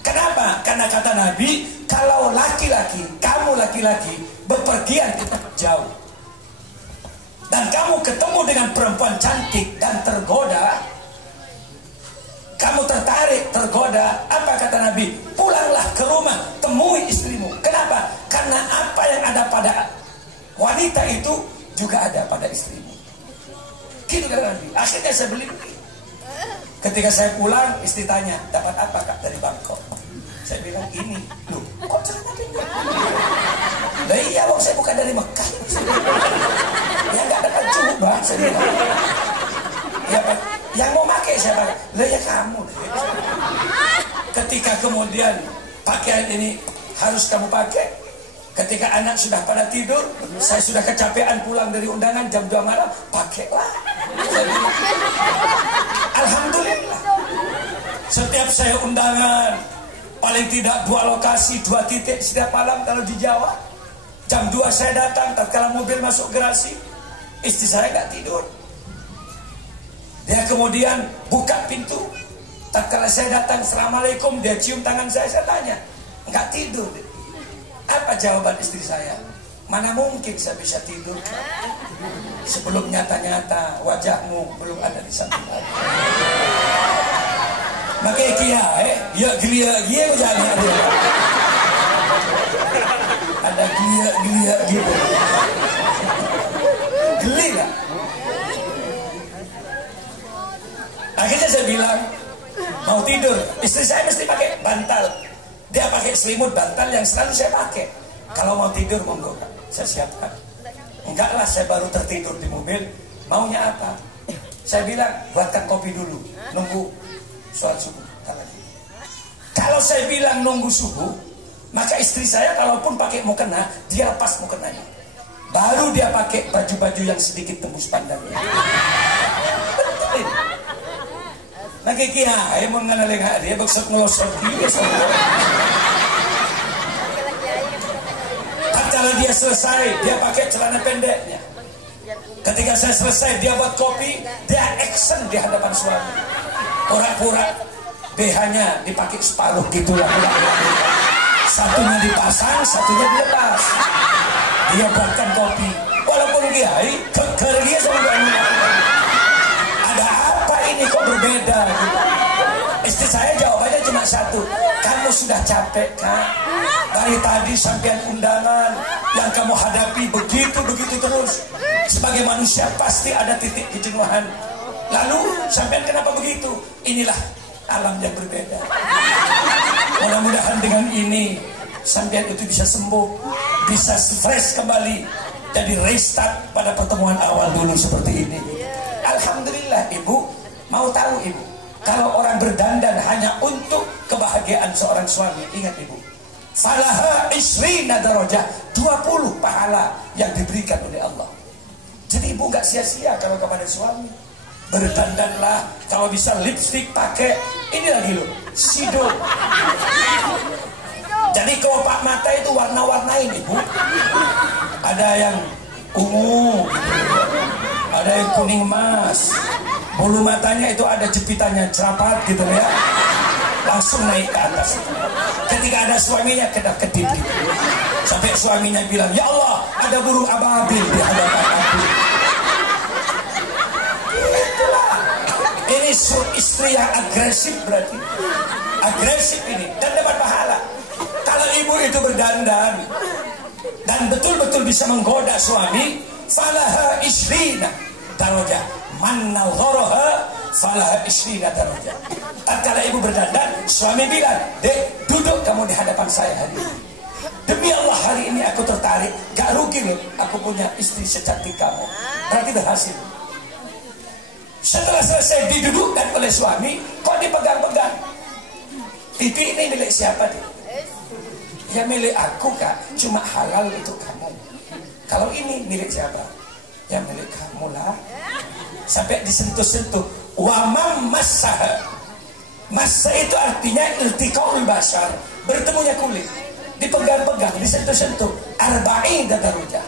Kenapa? Karena kata Nabi, kalau laki-laki, kamu laki-laki bepergian ke tempat jauh, dan kamu ketemu dengan perempuan cantik dan tergoda, kamu tertarik, tergoda, apa kata Nabi? Pulanglah ke rumah, temui istrimu. Kenapa? Karena apa yang ada pada wanita itu juga ada pada istrimu. Gitu kata Nabi. Akhirnya saya beli. Ketika saya pulang, istri tanya, dapat apa kak dari Bangkok? Saya bilang ini, loh kok celana pendek? Lah iya wong saya bukan dari Mekah. Ya nggak dapat coba saya bilang. Ya Pak, yang mau pakai siapa? Lah ya kamu. Ketika kemudian pakaian ini harus kamu pakai, ketika anak sudah pada tidur, saya sudah kecapean pulang dari undangan jam 2 malam, pakailah. Alhamdulillah. Setiap saya undangan, paling tidak 2 lokasi, 2 titik setiap malam kalau di Jawa. Jam 2 saya datang, tatkala mobil masuk garasi, istri saya nggak tidur. Dia kemudian buka pintu. Tatkala saya datang, assalamualaikum, dia cium tangan saya tanya, nggak tidur. Apa jawaban istri saya? Mana mungkin saya bisa tidur sebelum nyata-nyata wajahmu belum ada di samping aku. Makanya kia, ya gelia jangan ada. Ada gelia gitu. Geli lah. Akhirnya saya bilang mau tidur, istri saya mesti pakai bantal. Dia pakai selimut bantal yang selalu saya pakai. Kalau mau tidur monggo, saya siapkan. Enggak lah, saya baru tertidur di mobil. Maunya apa? Saya bilang buatkan kopi dulu, nunggu sholat subuh. Kalau saya bilang nunggu subuh, maka istri saya kalaupun pakai mukena, dia lepas mukenanya. Baru dia pakai baju-baju yang sedikit tembus pandangnya. Betul. Nah kia, mau ngenalin dia maksud ngelosot dia. Kalau dia selesai, dia pakai celana pendeknya. Ketika saya selesai, dia buat kopi, dia action di hadapan suami. Pura-pura BH-nya dipakai separuh gitulah. Satunya dipasang, satunya dilepas. Dia buatkan kopi. Walaupun kiai, keker dia sama ada apa ini kok berbeda? Gitu. Istri saya jawabannya cuma satu. Kamu sudah capek Kak? Dari tadi sampai undangan yang kamu hadapi begitu terus. Sebagai manusia pasti ada titik kejenuhan. Lalu sampai kenapa begitu? Inilah alam yang berbeda. Mudah-mudahan dengan ini sampai itu bisa sembuh, bisa fresh kembali, jadi restart pada pertemuan awal dulu seperti ini. Alhamdulillah Ibu. Mau tahu Ibu, kalau orang berdandan hanya untuk kebahagiaan seorang suami, ingat Ibu, falaha isrina darajah, 20 pahala yang diberikan oleh Allah. Jadi Ibu nggak sia-sia kalau kepada suami. Berdandanlah, kalau bisa lipstick pakai. Ini lagi loh, sido. Jadi kelopak mata itu warna-warnain Ibu. Ada yang ungu, ada yang kuning emas. Bulu matanya itu ada jepitannya, cerapat gitu ya. Langsung naik ke atas. Ketika ada suaminya kedap-kedip gitu. Sampai suaminya bilang, ya Allah, ada burung ababil di hadapan aku. Itulah. Ini istri yang agresif berarti. Agresif ini dan dapat pahala. Kalau ibu itu berdandan dan betul-betul bisa menggoda suami, falaha isrina darajah. Man nazaraha falaha isrina darajah. Tatkala ibu berdandan, suami bilang, "Dek, duduk kamu di hadapan saya hari ini. Demi Allah hari ini aku tertarik, gak rugi loh aku punya istri secantik kamu." Berarti berhasil. Setelah selesai didudukkan oleh suami, kok dipegang-pegang? TV ini milik siapa dia? Ya milik aku Kak, cuma halal untuk kamu. Kalau ini milik siapa? Ya milik kamu lah. Sampai disentuh-sentuh. Wa mam massaha. Massa itu artinya iltiqaul bashar, bertemunya kulit. Dipegang-pegang, disentuh-sentuh. Arba'in darajah.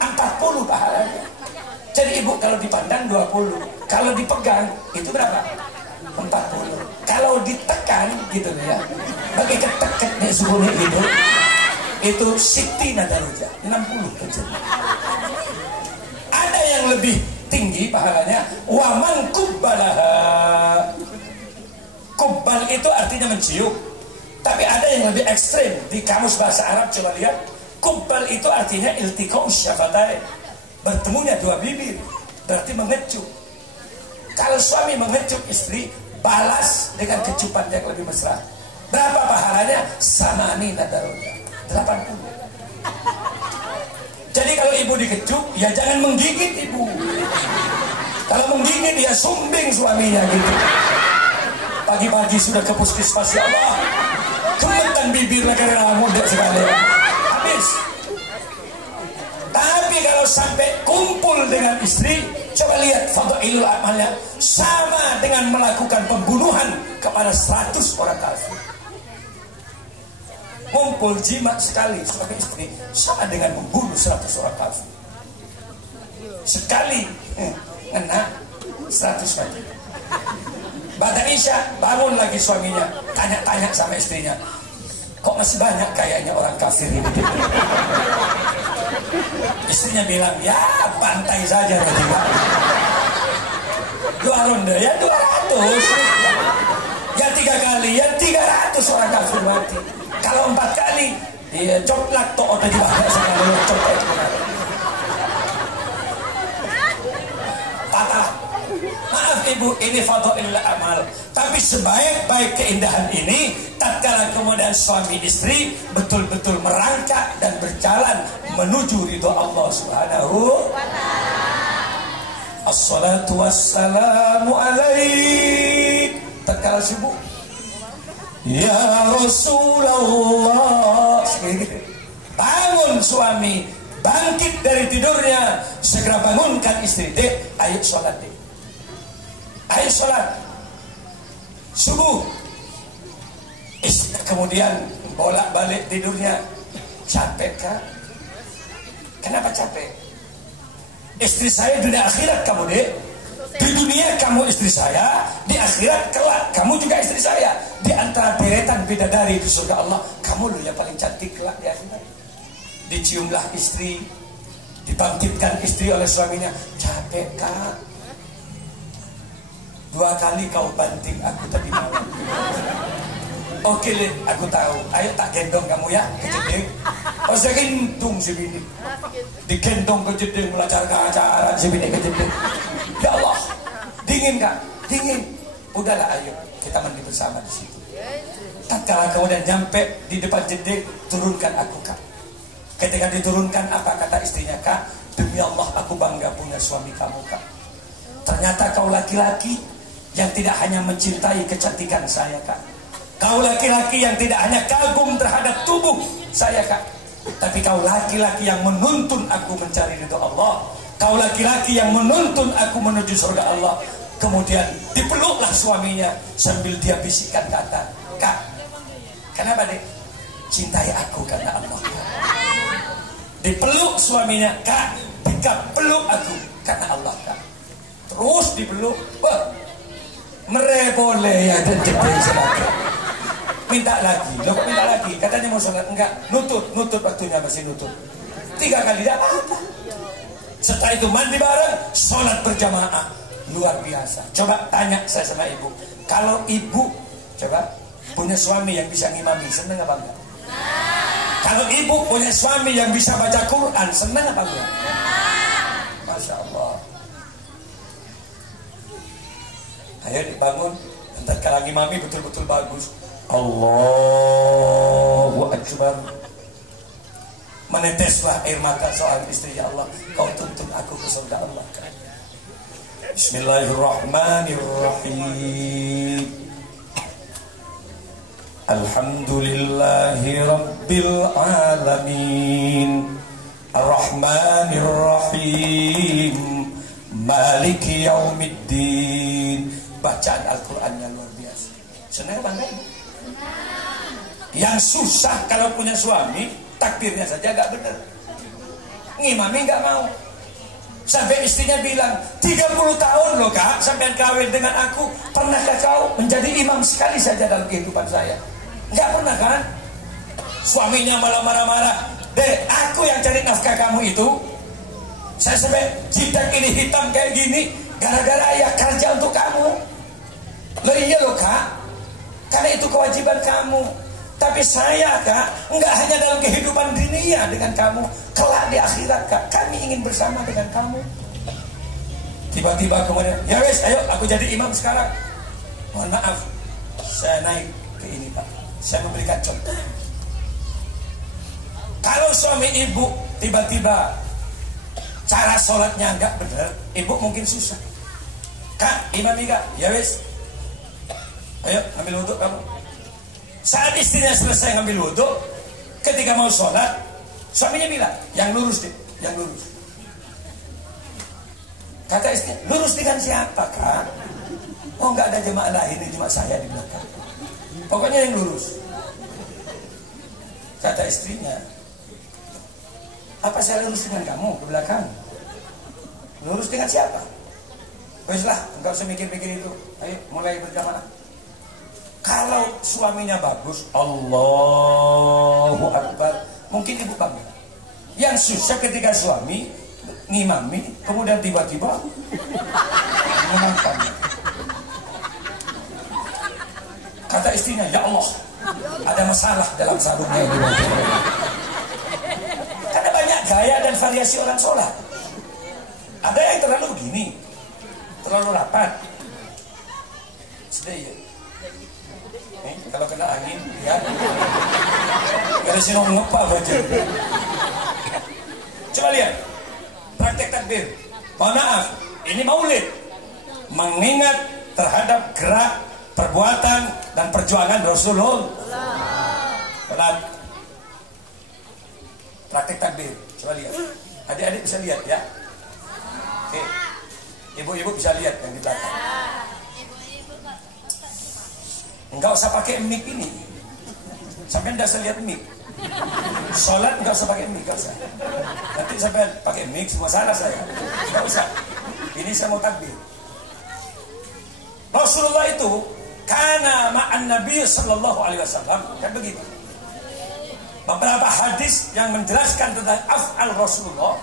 40 pahalanya. Jadi ibu kalau dipandang 20, kalau dipegang itu berapa? 40. Kalau ditekan gitu ya, bagi ketek nih sebelumnya gitu, itu siti nadaruja 60 terjadi. Ada yang lebih tinggi pahalanya, waman kubbalaha. Kubbal itu artinya mencium, tapi ada yang lebih ekstrim di kamus bahasa Arab. Coba lihat, kubbal itu artinya iltiqaus syafatain, bertemunya dua bibir, berarti mengecup. Kalau suami mengecup istri, balas dengan kecupan yang lebih mesra. Berapa pahalanya? Sama ini nadaroja 80. Jadi kalau ibu dikecup, ya jangan menggigit ibu. Kalau menggigit ya sumbing suaminya gitu. Pagi-pagi sudah ke puskesmas, ya Allah, kemetan bibir karena muda sekali. Habis. Tapi kalau sampai kumpul dengan istri, coba lihat fadailul amalnya, sama dengan melakukan pembunuhan kepada 100 orang kafir. Kumpul jima sekali suami istri sama dengan membunuh 100 orang kafir. Sekali kena 100 kali. Ba'da Isya bangun lagi suaminya, tanya-tanya sama istrinya, kok masih banyak kayaknya orang kafir ini? Istrinya bilang, ya bantai saja nanti. 2 ronde ya 200. Ya 3 kali ya 300 orang kafir mati. Kalau 4 kali, ya coplak toh udah dibaca sama lu coplak. Patah. Maaf ibu, ini fadhailul amal. Tapi sebaik-baik keindahan ini, tatkala kemudian suami istri betul-betul merangkak dan berjalan menuju ridho Allah Subhanahu wa ta'ala. Assalatu wassalamu alaik. Tatkala subuh, ya Rasulullah. Bangun suami, bangkit dari tidurnya, segera bangunkan istri. Dek, ayo sholat dek. Ayo sholat subuh. Istri kemudian bolak-balik tidurnya. Capek kah? Kenapa capek? Istri saya dunia akhirat kamu dek. Di dunia kamu istri saya, di akhirat kelak kamu juga istri saya. Di antara deretan bidadari di surga Allah, kamu loh yang paling cantik kelak di akhirat. Diciumlah istri, dibangkitkan istri oleh suaminya. Capek kak? 2 kali kau banting aku tadi malam. Oke Le, aku tahu. Ayo tak gendong kamu ya ke jeding. Oh saya gendong si bini. Digendong ke jeding, mulai acara si bini ke jeding. Ya Allah, dingin kak, dingin. Udahlah ayo kita mandi bersama di situ. Tatkala kemudian nyampe di depan jeding, turunkan aku kak. Ketika diturunkan, apa kata istrinya? Kak, demi Allah aku bangga punya suami kamu kak. Ternyata kau laki-laki yang tidak hanya mencintai kecantikan saya kak. Kau laki-laki yang tidak hanya kagum terhadap tubuh saya kak, tapi kau laki-laki yang menuntun aku mencari ridho Allah. Kau laki-laki yang menuntun aku menuju surga Allah. Kemudian dipeluklah suaminya sambil dia bisikkan kata, kak, kenapa dek? Cintai aku karena Allah kak. Dipeluk suaminya, kak, peluk aku karena Allah kak. Terus dipeluk, wah, merebole ya dan jeding selagi. Minta lagi, lo kok minta lagi? Katanya mau sholat, enggak, nutut waktunya masih nutut. 3 kali tidak apa-apa. Setelah itu mandi bareng, sholat berjamaah, luar biasa. Coba tanya saya sama ibu, kalau ibu coba punya suami yang bisa ngimami, seneng apa enggak? Kalau ibu punya suami yang bisa baca Quran, seneng apa enggak? Masya Allah. Ayo dibangun, ntar kalau ngimami betul-betul bagus. Allahu Akbar. Meneteslah air mata seorang istri, ya Allah, kau tuntun aku ke surga Allah. Bismillahirrahmanirrahim. Alhamdulillahi Rabbil Alamin, Ar-Rahmanir-Rahim, Maliki Yaumiddin. Bacaan Al-Qurannya luar biasa. Senang bangga ibu? Yang susah kalau punya suami, takbirnya saja gak benar, ngimami gak mau. Sampai istrinya bilang, 30 tahun loh kak sampai kawin dengan aku, pernahkah kau menjadi imam sekali saja dalam kehidupan saya? Gak pernah kan? Suaminya malah marah-marah, dek, aku yang cari nafkah kamu itu. Saya sampai jidak ini hitam kayak gini gara-gara ayah kerja untuk kamu. Loh iya loh kak, karena itu kewajiban kamu. Tapi saya kak, enggak hanya dalam kehidupan dunia dengan kamu, kelak di akhirat kak, kami ingin bersama dengan kamu. Tiba-tiba kemudian, ya wes, ayo aku jadi imam sekarang. Mohon maaf, saya naik ke ini pak, Saya memberikan contoh. Kalau suami ibu tiba-tiba cara sholatnya enggak benar, ibu mungkin susah. Kak, imami kak, ya wis. Ayo ambil wudhu kamu. Saat istrinya selesai ngambil wudhu, ketika mau sholat, suaminya bilang, yang lurus deh, yang lurus. Kata istri, lurus dengan siapa kak? Oh enggak ada jemaah lain, ini cuma saya di belakang. Pokoknya yang lurus. Kata istrinya, apa saya lurus dengan kamu ke belakang? Lurus dengan siapa? Baiklah, enggak usah mikir-mikir itu. Ayo mulai berjamaah. Kalau suaminya bagus, Allahu Akbar, mungkin ibu bangga. Yang susah ketika suami ngimami, kemudian tiba-tiba menangkan. Kata istrinya, ya Allah, ada masalah dalam sarungnya ini. Karena banyak gaya dan variasi orang sholat. Ada yang terlalu begini, terlalu rapat. Sudah ya. Kalau kena angin, ya. Ada sinong ngepa baca. Coba lihat, praktek takbir. Mohon maaf, ini maulid. Mengingat terhadap gerak, perbuatan dan perjuangan Rasulullah. Benar. Praktek takbir. Coba lihat. Adik-adik bisa lihat ya. Oke. Ibu-ibu bisa lihat yang di belakang. Enggak usah pakai mic ini. Sampai enggak usah lihat mic. Sholat enggak usah pakai mic, enggak usah. Nanti sampai pakai mic semua salah saya. Enggak usah. Ini saya mau takbir. Rasulullah itu kana ma'an Nabi sallallahu alaihi wasallam, kan begitu. Beberapa hadis yang menjelaskan tentang af'al Rasulullah.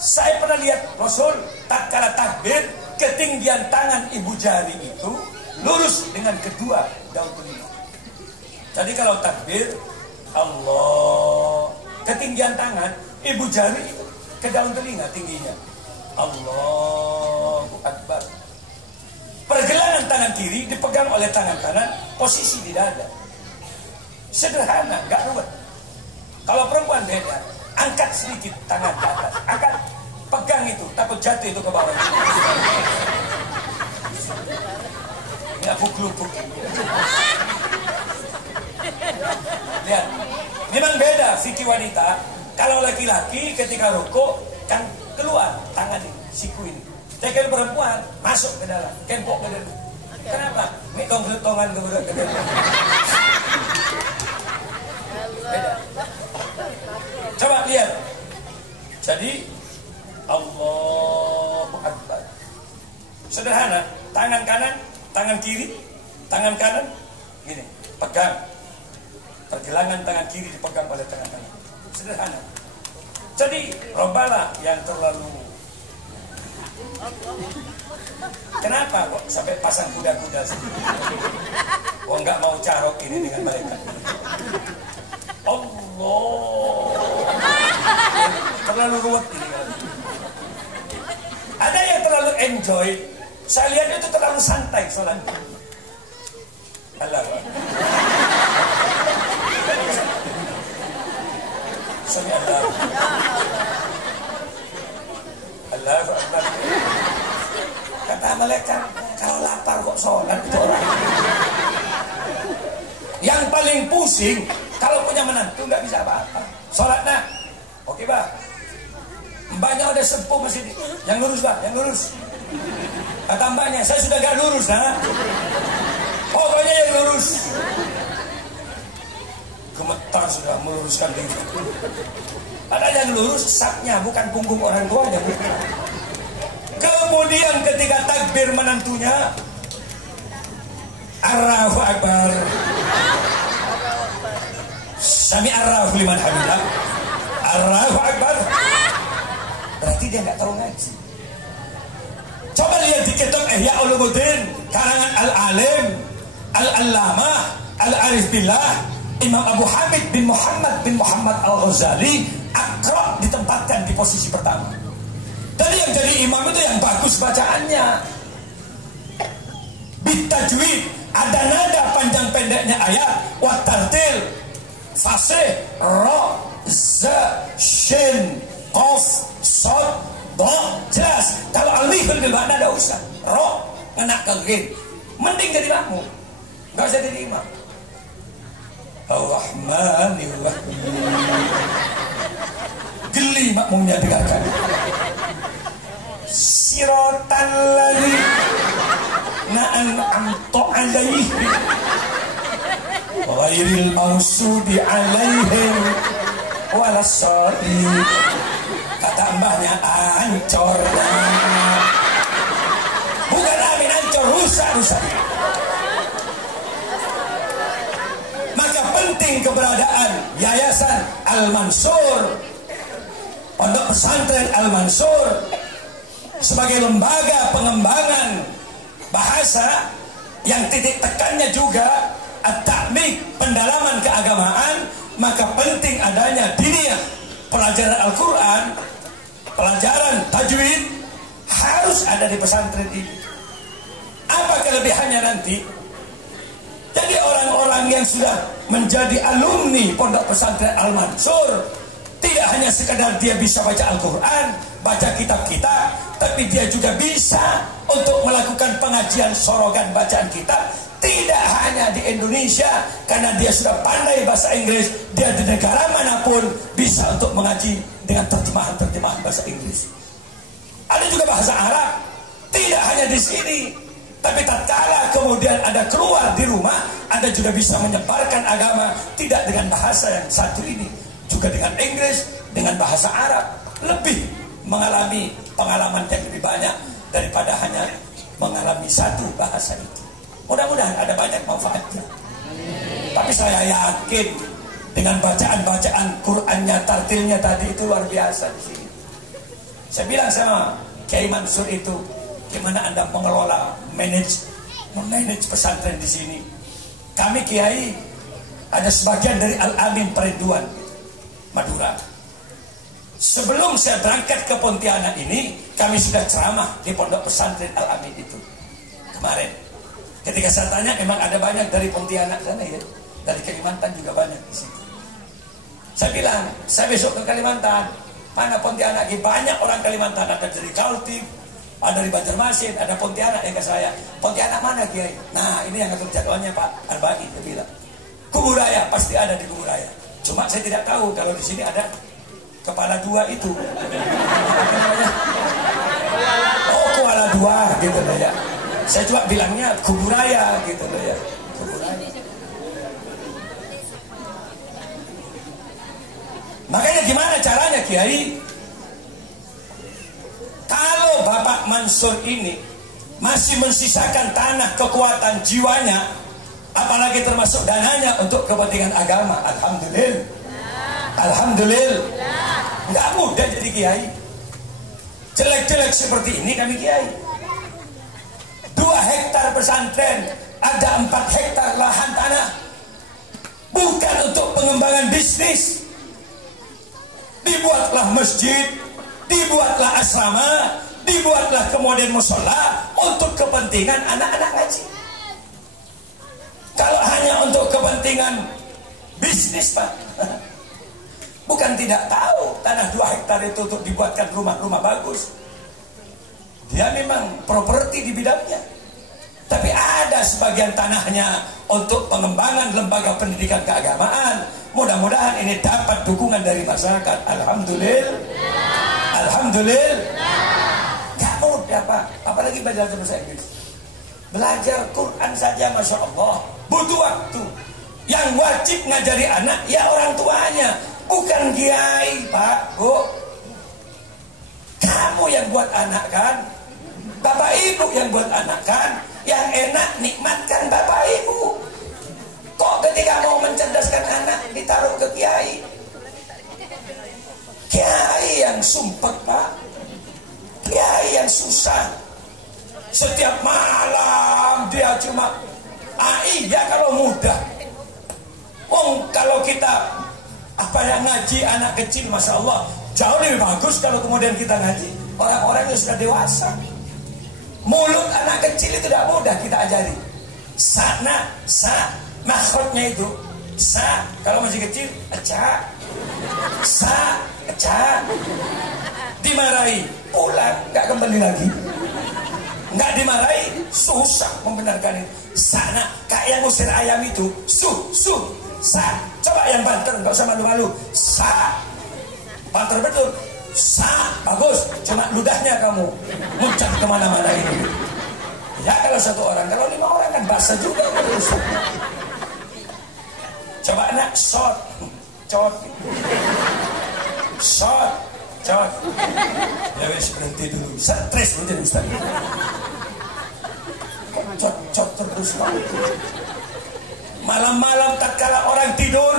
Saya pernah lihat Rasul tatkala takbir, ketinggian tangan ibu jari itu lurus dengan kedua daun telinga. Jadi kalau takbir Allah, ketinggian tangan ibu jari itu ke daun telinga tingginya. Allahu Akbar. Pergelangan tangan kiri dipegang oleh tangan kanan, posisi di dada. Sederhana, nggak ruwet. Kalau perempuan beda, angkat sedikit tangan ke atas, angkat, pegang itu, takut jatuh itu ke bawah. Ini aku kelupuk. Lihat, memang beda fikih wanita. Kalau laki-laki ketika rukuk kan keluar tangan ini, siku ini. Tapi perempuan masuk ke dalam, kempok ke dalam. Kenapa? Mitong-mitongan ke dalam. Beda. Coba lihat. Jadi Allahu Akbar. Sederhana, tangan kanan, tangan kiri, tangan kanan gini, pegang. Pergelangan tangan kiri dipegang oleh tangan kanan. Sederhana. Jadi robalah yang terlalu. Kenapa kok sampai pasang kuda-kuda sendiri? Kok nggak mau carok ini dengan mereka? Allah, terlalu ruwet ini. Ada yang terlalu enjoy. Saya lihat itu terlalu santai sholatnya. Allah. Sami Allah. Allahu Akbar. Kata malaikat, kalau lapar kok sholat itu orang. Yang paling pusing kalau punya menantu nggak bisa apa-apa. Sholat nak, oke bah. Mbaknya udah sepuh masih di. Yang lurus bah, yang lurus. Kata mbaknya, saya sudah gak lurus nah. Pokoknya yang lurus. Gemetar sudah meluruskan diri. Padahal yang lurus sapnya bukan punggung orang tuanya. Kemudian ketika takbir menantunya, Allahu Akbar. Sami Allahu liman hamidah. Allahu Akbar. Berarti dia nggak tahu ngaji. Coba lihat di kitab Ihya Ulumuddin karangan Al-Alim, Al-Allamah, Al-Arif Billah, Imam Abu Hamid bin Muhammad Al-Ghazali. Aqra ditempatkan di posisi pertama. Tadi yang jadi imam itu yang bagus bacaannya, bitajwid, ada nada panjang pendeknya ayat, wa tartil, fasih, ro, za, shin, qaf, sod, do, jelas. Kalau alifun bil makna tidak usah. Ro, kena ke ghin, mending jadi makmum, nggak usah jadi imam. Ar-Rahmanir Rahim. Geli makmumnya dengarkan. Siratan lagi na'an'amtu alaihi ghairil maghsubi alaihim walassali. Kata mbahnya ancor, bukan amin, ancor, rusak. Maka penting keberadaan Yayasan Al-Mansur, Pondok Pesantren Al-Mansur sebagai lembaga pengembangan bahasa yang titik tekannya juga at-ta'mik, pendalaman keagamaan. Maka penting adanya diniyah, pelajaran Al-Quran, pelajaran tajwid harus ada di pesantren ini. Apa kelebihannya nanti? Jadi orang-orang yang sudah menjadi alumni Pondok Pesantren Al-Mansur tidak hanya sekadar dia bisa baca Al-Quran, baca kitab kita, tapi dia juga bisa untuk melakukan pengajian sorogan bacaan kitab. Tidak hanya di Indonesia, karena dia sudah pandai bahasa Inggris, dia di negara manapun bisa untuk mengaji dengan terjemahan bahasa Inggris. Ada juga bahasa Arab, tidak hanya di sini, tapi tatkala kemudian ada keluar di rumah, Anda juga bisa menyebarkan agama tidak dengan bahasa yang satu ini, juga dengan Inggris, dengan bahasa Arab. Lebih mengalami pengalaman yang lebih banyak daripada hanya mengalami satu bahasa itu. Mudah-mudahan ada banyak manfaatnya. Tapi saya yakin dengan bacaan-bacaan Qur'annya, tartilnya tadi itu luar biasa di sini. Saya bilang sama Kiai Mansur itu, gimana Anda mengelola, memanage pesantren di sini? Kami Kiai ada sebagian dari Al-Amin Perinduan Madura. Sebelum saya berangkat ke Pontianak ini, kami sudah ceramah di Pondok Pesantren Al-Amin itu kemarin. Ketika saya tanya, memang ada banyak dari Pontianak sana ya, dari Kalimantan juga banyak di situ. Saya bilang, saya besok ke Kalimantan. Mana Pontianak? Banyak orang Kalimantan, ada dari Kaltim, ada dari Banjarmasin, ada Pontianak yang ke saya. Pontianak mana Kiai? Nah, ini yang ngatur jadwalnya Pak Arbani, dia bilang. Kuburaya pasti ada di Kuburaya. Cuma saya tidak tahu kalau di sini ada kepala dua itu. Oh, kepala dua gitu loh ya. Saya cuma bilangnya Kuburaya gitu loh ya. Kuburaya. Makanya gimana caranya Kiai? Kalau Bapak Mansur ini masih mensisakan tanah kekuatan jiwanya, apalagi termasuk dananya untuk kepentingan agama, alhamdulillah. Alhamdulillah. Nggak mudah jadi Kiai. Jelek-jelek seperti ini kami Kiai. 2 hektar pesantren, ada 4 hektar lahan tanah, bukan untuk pengembangan bisnis. Dibuatlah masjid, dibuatlah asrama, dibuatlah kemudian musola untuk kepentingan anak-anak ngaji. Kalau hanya untuk kepentingan bisnis Pak, bukan tidak tahu tanah 2 hektar itu untuk dibuatkan rumah-rumah bagus. Dia memang properti di bidangnya. Tapi ada sebagian tanahnya untuk pengembangan lembaga pendidikan keagamaan. Mudah-mudahan ini dapat dukungan dari masyarakat. Alhamdulillah. Alhamdulillah. Gak mudah Pak, apalagi belajar bahasa Inggris. Belajar Quran saja Masya Allah butuh waktu. Yang wajib ngajari anak ya orang tuanya, bukan kiai Pak Bu. Kamu yang buat anak kan, Bapak Ibu yang buat anak kan. Yang enak nikmatkan Bapak Ibu. Kok ketika mau mencerdaskan anak ditaruh ke kiai? Kiai yang sumpah Pak, kiai yang susah. Setiap malam dia cuma iya kalau mudah. Kalau kita yang ngaji anak kecil, Masya Allah jauh lebih bagus kalau kemudian kita ngaji orang-orang yang sudah dewasa. Mulut anak kecil itu tidak mudah kita ajari. Sana, sa, Makhotnya itu sa, kalau masih kecil eca, sa, eca. Dimarahi pulang, nggak kembali lagi. Nggak dimarahi susah membenarkan itu. Sana kayak yang usir ayam itu, sa. Coba yang banter, nggak usah malu-malu. Sa, banter betul. Sa, bagus. Cuma ludahnya kamu muncak kemana-mana ini. Ya kalau satu orang, kalau 5 orang kan basah juga. Coba anak shot, cot, shot, cot. Ya wes berhenti dulu. Stres mungkin Ustaz. Kok cot terus Pak? Malam-malam tatkala orang tidur,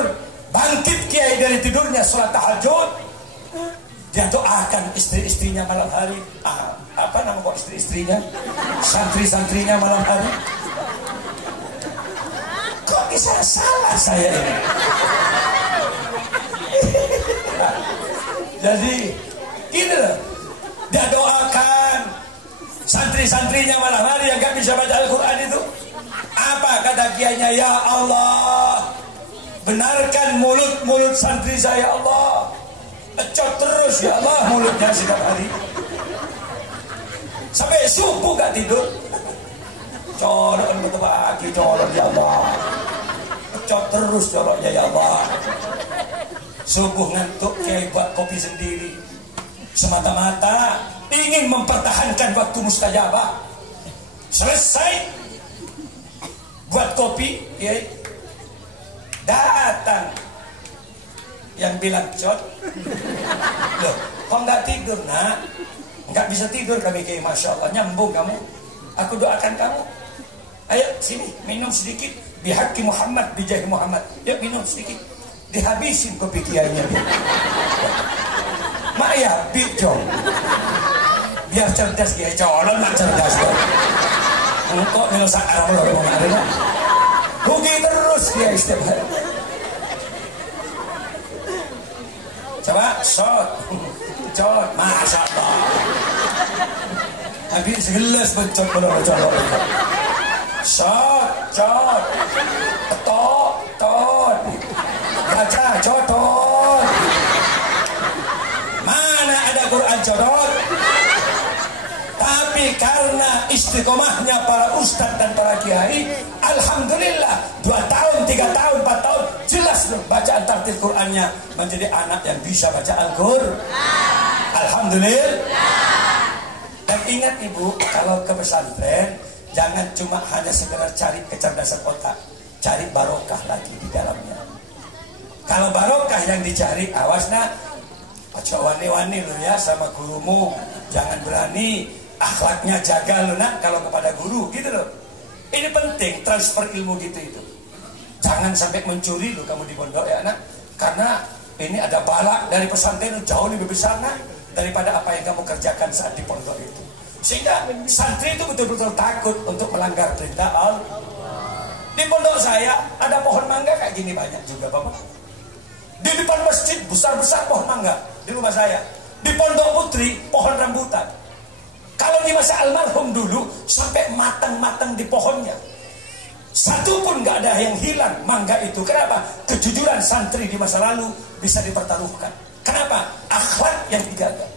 bangkit kiai dari tidurnya sholat tahajud. Dia doakan istri-istrinya malam hari. Apa nama kok istri-istrinya? Santri-santrinya malam hari. Kok bisa salah saya ini? Jadi gini loh, dia doakan santri-santrinya malam hari yang gak bisa baca Al-Quran itu. Apa kata kiainya? Ya Allah, benarkan mulut-mulut santri saya Allah. Ecot terus ya Allah mulutnya setiap hari. Sampai subuh gak tidur. Colok betul pagi, colok ya Allah. Ecot terus coloknya ya Allah. Subuh ngantuk kayak buat kopi sendiri. Semata-mata ingin mempertahankan waktu mustajabah. Selesai buat kopi, kiai datang yang bilang cot. Loh, kok nggak tidur nak? Nggak bisa tidur kami kiai, masya Allah nyambung kamu. Aku doakan kamu. Ayo sini minum sedikit. Bihaqi Muhammad, bijahi Muhammad. Yuk minum sedikit. Dihabisin kopi kiainya. Mak ya, bijong. Biar cerdas kiai, colon mak cerdas. Engkau ngelosak arah lo kemarin. Rugi terus kiai setiap hari. Coba shot, cot, masya Allah. Habis segelas bencot colok. Shot, cot, tot, baca codot. Mana ada Quran codot? Tapi karena istiqomahnya para ustadz dan para kiai, alhamdulillah 2 tahun, 3 tahun, 4 tahun jelas bacaan tartil Qurannya menjadi anak yang bisa baca Al-Quran. Alhamdulillah. Dan ingat ibu, kalau ke pesantren jangan cuma hanya sekedar cari kecerdasan otak, cari barokah lagi di dalamnya. Kalau barokah yang dicari, awas nak, aja wani-wani lo ya sama gurumu, jangan berani. Akhlaknya jaga lo nak kalau kepada guru gitu loh. Ini penting transfer ilmu gitu itu. Jangan sampai mencuri lo kamu di pondok ya nak. Karena ini ada bala dari pesantren jauh lebih besar nak daripada apa yang kamu kerjakan saat di pondok itu. Sehingga santri itu betul-betul takut untuk melanggar perintah Allah. Di pondok saya ada pohon mangga kayak gini banyak juga Bapak. Di depan masjid besar-besar pohon mangga di rumah saya. Di Pondok Putri pohon rambutan. Kalau di masa almarhum dulu sampai matang-matang di pohonnya. Satu pun nggak ada yang hilang mangga itu. Kenapa? Kejujuran santri di masa lalu bisa dipertaruhkan. Kenapa? Akhlak yang dijaga.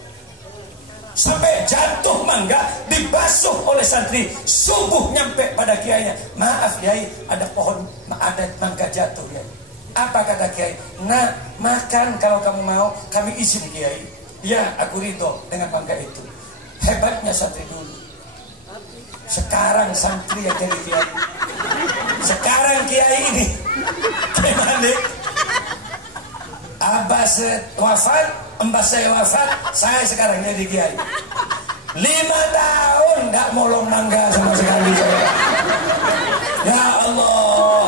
Sampai jatuh mangga dibasuh oleh santri. Subuh nyampe pada kiainya. Maaf kiai, ada pohon, ada mangga jatuh kiai. Apa kata kiai? Nah, makan kalau kamu mau, kami izin kiai. Ya, aku ridho dengan mangga itu. Hebatnya santri dulu. Sekarang santri yang jadi kiai. Sekarang kiai ini gimana? Abah wafat, mbah saya wafat, saya sekarang jadi kiai. 5 tahun gak molong mangga sama sekali saya. Ya Allah,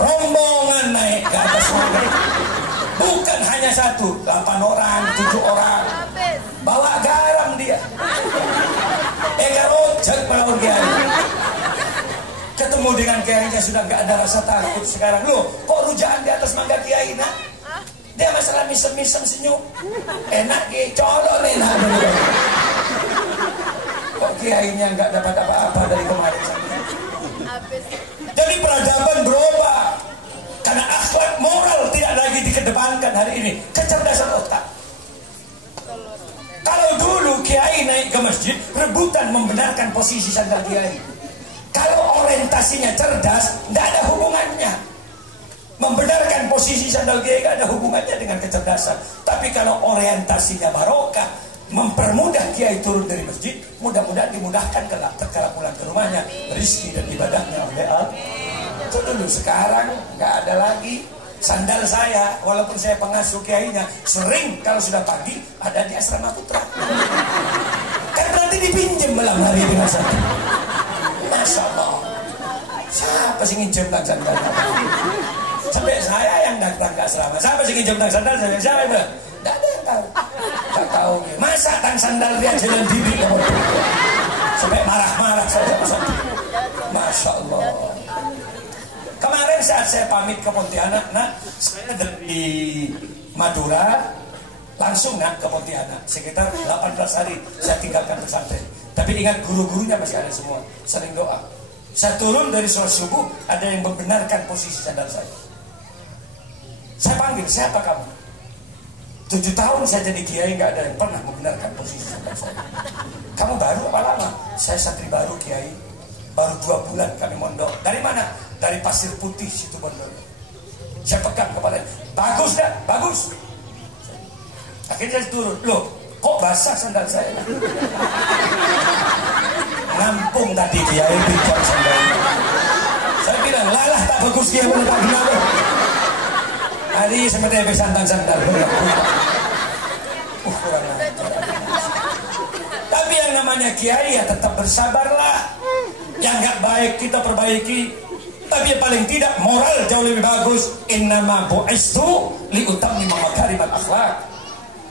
rombongan naik ke atas mangga. Bukan hanya 1, 8 orang, 7 orang. Bawa garam dia. Garojek melawan kiai. Ketemu dengan kiainya sudah gak ada rasa takut sekarang. Loh, kok rujaan di atas mangga kiai nak? Dia masalah misem-misem senyum. Enak kiai, colok enak. Kok kiainya gak dapat apa-apa dari kemarin. Jadi peradaban bro, hari ini? Kecerdasan otak. Kalau dulu kiai naik ke masjid rebutan membenarkan posisi sandal kiai. Kalau orientasinya cerdas, tidak ada hubungannya. Membenarkan posisi sandal kiai tidak ada hubungannya dengan kecerdasan. Tapi kalau orientasinya barokah, mempermudah kiai turun dari masjid, mudah-mudahan dimudahkan kelak tatkala pulang ke rumahnya rezeki dan ibadahnya oleh Allah. Itu dulu. Sekarang nggak ada lagi. Sandal saya, walaupun saya pengasuh kiainya, sering kalau sudah pagi ada di asrama putra. Kan berarti dipinjam malam hari dengan sandal. Masya Allah. Siapa sih nginjem tang sandal? Sampai saya yang datang ke asrama. Siapa sih nginjem tang sandal? Siapa itu? Tidak ada yang tahu. Tidak tahu. Masa tang sandal dia jalan diri? Sampai marah-marah saya sama sandal. Masya Allah. Kemarin saat saya pamit ke Pontianak, saya dari Madura langsung ke Pontianak. Sekitar 18 hari saya tinggalkan pesantren. Tapi ingat guru-gurunya masih ada semua. Sering doa. Saya turun dari sholat subuh, ada yang membenarkan posisi sandal saya. Saya panggil, siapa kamu? 7 tahun saya jadi kiai, nggak ada yang pernah membenarkan posisi sandal saya. Kamu baru apa lama? Saya santri baru kiai. Baru 2 bulan kami mondok. Dari mana? Dari Pasir Putih situ mondok. Saya pegang kepala. Bagus dah, bagus. Akhirnya saya turun. Loh, kok basah sandal saya? Nampung tadi kiai pinjam sandal. Saya bilang, lalah tak bagus kiai tak kenapa. Hari seperti habis sandal. Kurang ajar. Tapi yang namanya kiai ya tetap bersabarlah. Yang nggak baik kita perbaiki. Tapi yang paling tidak moral jauh lebih bagus. Innama bu'istu liutammima makarimal akhlak.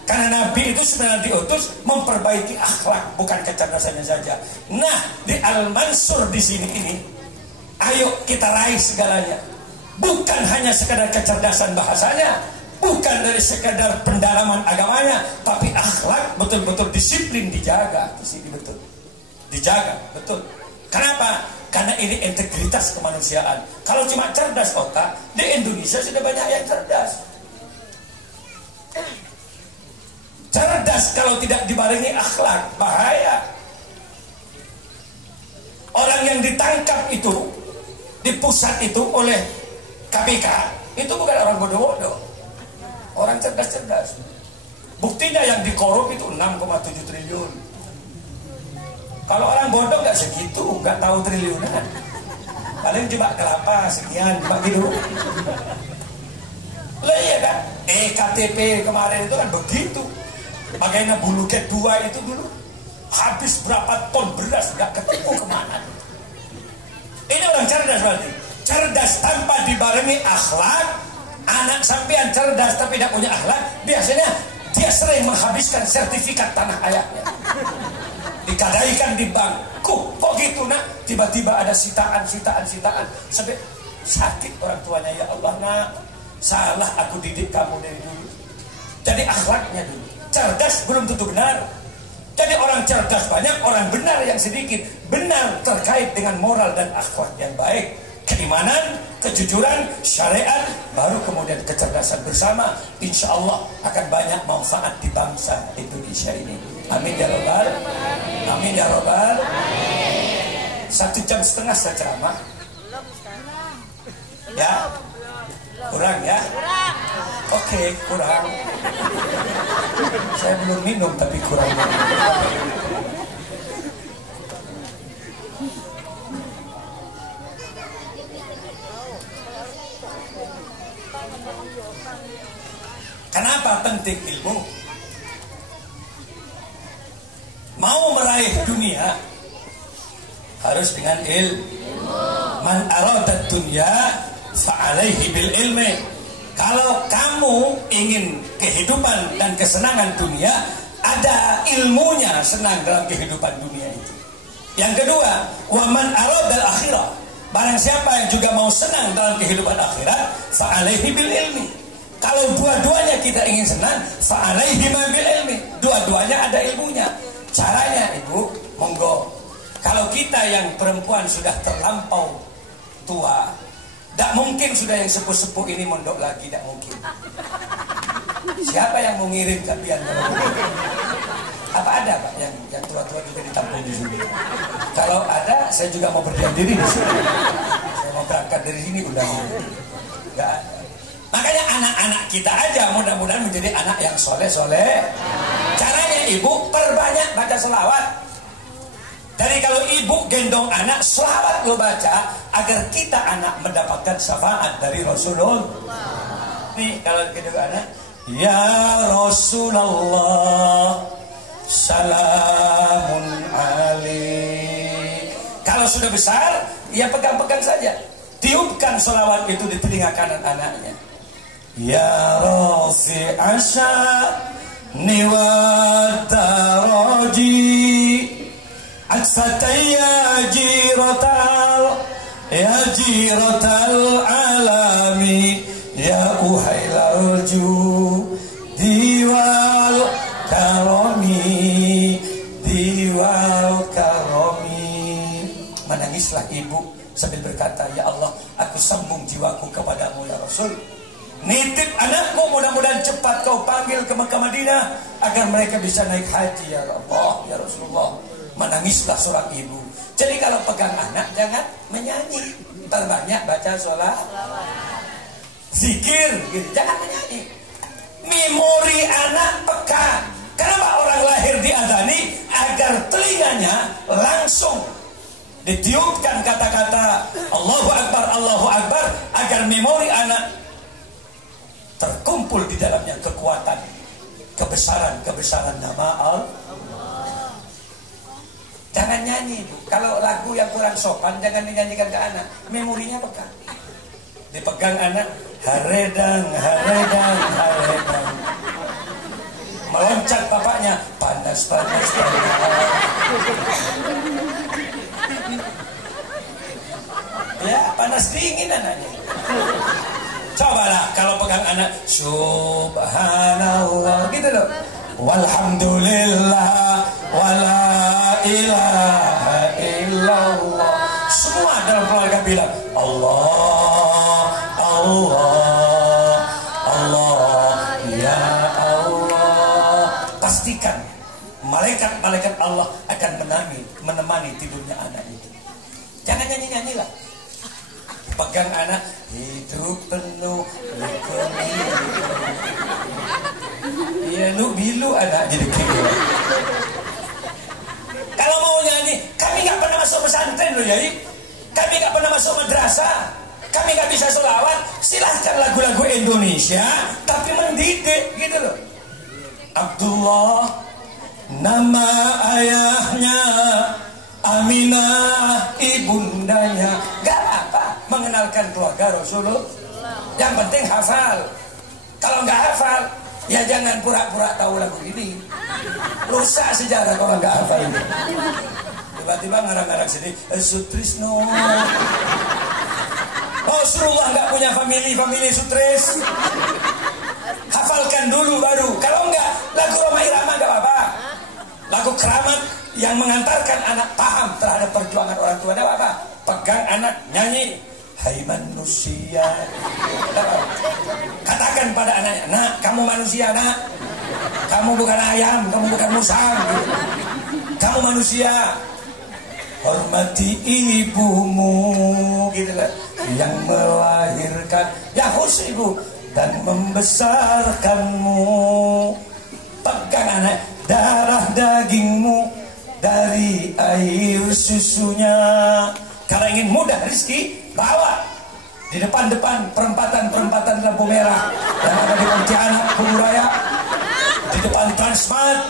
Karena Nabi itu sebenarnya diutus memperbaiki akhlak, bukan kecerdasannya saja. Nah, di Al-Mansur di sini ini, ayo kita raih segalanya. Bukan hanya sekedar kecerdasan bahasanya, bukan dari sekedar pendalaman agamanya, tapi akhlak betul-betul disiplin dijaga di sini betul. Dijaga, betul. Kenapa? Karena ini integritas kemanusiaan. Kalau cuma cerdas otak, di Indonesia sudah banyak yang cerdas. Cerdas kalau tidak dibarengi akhlak, bahaya. Orang yang ditangkap itu, di pusat itu oleh KPK, itu bukan orang bodoh-bodoh. Orang cerdas-cerdas. Buktinya yang dikorup itu 6,7 triliun. Kalau orang bodoh nggak segitu, nggak tahu triliunan. Paling cuma kelapa sekian, cuma gitu. Lah iya kan? KTP kemarin itu kan begitu. Bagaimana Buluket 2 itu dulu habis berapa ton beras nggak ketemu kemana. Ini orang cerdas berarti. Cerdas tanpa dibarengi akhlak. Anak sampean cerdas tapi tidak punya akhlak, biasanya dia sering menghabiskan sertifikat tanah ayahnya. Dikadaikan di bank. Kok gitu nak? Tiba-tiba ada sitaan. Sampai sakit orang tuanya. Ya Allah nak, salah aku didik kamu dari dulu. Jadi akhlaknya dulu. Cerdas belum tentu benar. Jadi orang cerdas banyak, orang benar yang sedikit. Benar terkait dengan moral dan akhlak yang baik. Keimanan, kejujuran, syariat, baru kemudian kecerdasan bersama. Insya Allah akan banyak manfaat di bangsa Indonesia ini. Amin ya Rabbal. Amin ya Rabbal. 1,5 jam saya ceramah. Ya, kurang ya. Oke, kurang. Saya belum minum tapi kurang. Kenapa penting ilmu? Mau meraih dunia harus dengan ilmu. Man aradat dunya fa'alaihi bil ilmi. Kalau kamu ingin kehidupan dan kesenangan dunia, ada ilmunya senang dalam kehidupan dunia itu. Yang kedua, wa man aradal akhirah. Barang siapa yang juga mau senang dalam kehidupan akhirat, fa'alaihi bil ilmi. Kalau dua-duanya kita ingin senang, fa'alaihi bil ilmi. Dua-duanya ada ilmunya. Caranya ibu, monggo. Kalau kita yang perempuan sudah terlampau tua, tidak mungkin sudah yang sepuh-sepuh ini mondok lagi, tidak mungkin. Siapa yang mau ngirim kalian? Apa ada Pak yang tua-tua juga ditampung di sini? Kalau ada, saya juga mau berdiam diri di sini. Saya mau berangkat dari sini udah. Enggak ada. Makanya anak-anak kita aja mudah-mudahan menjadi anak yang soleh-soleh. Caranya ibu perbanyak baca selawat. Dari kalau ibu gendong anak, selawat lo baca agar kita anak mendapatkan syafaat dari Rasulullah. Nih kalau gendong anak, ya Rasulullah, salamun alaik. Kalau sudah besar, ya pegang-pegang saja. Tiupkan selawat itu di telinga kanan anaknya. Ya Rafi asya'ni wa taraji Aksataya jiratal alami Ya uhailarju diwal karomi Menangislah ibu sambil berkata, ya Allah, aku sambung jiwaku kepadamu ya Rasul. Nitip anakmu, mudah-mudahan cepat kau panggil ke Mekah Madinah agar mereka bisa naik haji ya Allah, ya Rasulullah. Menangislah seorang ibu. Jadi kalau pegang anak jangan menyanyi, terbanyak baca sholat, zikir, gitu. Jangan menyanyi. Memori anak peka. Kenapa orang lahir diadani? Agar telinganya langsung ditiupkan kata-kata Allahu Akbar agar memori anak terkumpul di dalamnya kekuatan, kebesaran nama Allah. Jangan nyanyi Bu. Kalau lagu yang kurang sopan jangan dinyanyikan ke anak. Memorinya pegang. Dipegang anak, haredang. Meloncat bapaknya, panas. Ya, panas dingin anaknya. Cobalah kalau pegang anak, subhanallah, gitu loh. Walhamdulillah, wala ilaha illallah. Semua dalam keluarga bilang, Allah, ya Allah. Pastikan malaikat Allah akan menemani tidurnya anak itu. Jangan nyanyi-nyanyi lah. Pegang anak, hidup penuh likuni. Iya, lu bilu anak jadi gitu. Kalau mau nyanyi, kami gak pernah masuk pesantren loh Yai. Kami gak pernah masuk madrasah. Kami gak bisa selawat. Silahkan lagu-lagu Indonesia, tapi mendidik gitu loh. Abdullah, nama ayahnya, Aminah ibundanya. Gak apa mengenalkan keluarga Rasulullah. Yang penting hafal. Kalau nggak hafal, ya jangan pura-pura tahu lagu ini. Rusak sejarah kalau nggak hafal ini. Tiba-tiba ngarang-ngarang sini Sutrisno. Rasulullah nggak punya family Sutris. Hafalkan dulu baru. Kalau nggak, lagu Roma Irama nggak apa-apa. Lagu keramat yang mengantarkan anak paham terhadap perjuangan orang tua, tidak apa-apa. Pegang anak, nyanyi, hai manusia. Katakan pada anaknya, nak, kamu manusia, nak. Kamu bukan ayam, kamu bukan musang. Kamu manusia. Hormati ibumu, gitu lah, yang melahirkan, yang khusus ibu, dan membesarkanmu. Pegang anak, darah dagingmu dari air susunya. Kalau ingin mudah rezeki, bawa di depan-depan perempatan lampu merah yang ada di Pontianak, Pururaya, di depan Transmart.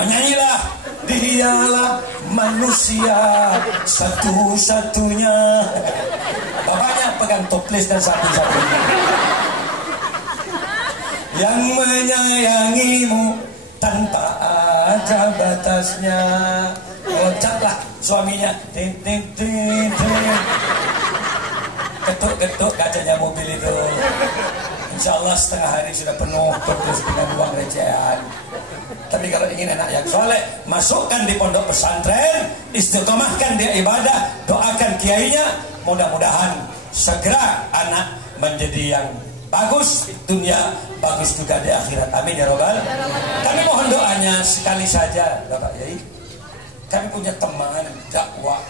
Menyanyilah, dialah manusia satu-satunya. Bapaknya pegang toples dan satu-satunya yang menyayangimu tanpa ada batasnya. Loncatlah suaminya, ketuk-ketuk kacanya mobil itu. Insya Allah setengah hari sudah penuh terus dengan uang recehan. Tapi kalau ingin anak yang soleh, masukkan di pondok pesantren, istiqomahkan dia ibadah, doakan kiainya, mudah-mudahan segera anak menjadi yang bagus dunia, bagus juga di akhirat. Amin ya robbal. Kami mohon doanya sekali saja Bapak Yai. Kami punya teman dakwah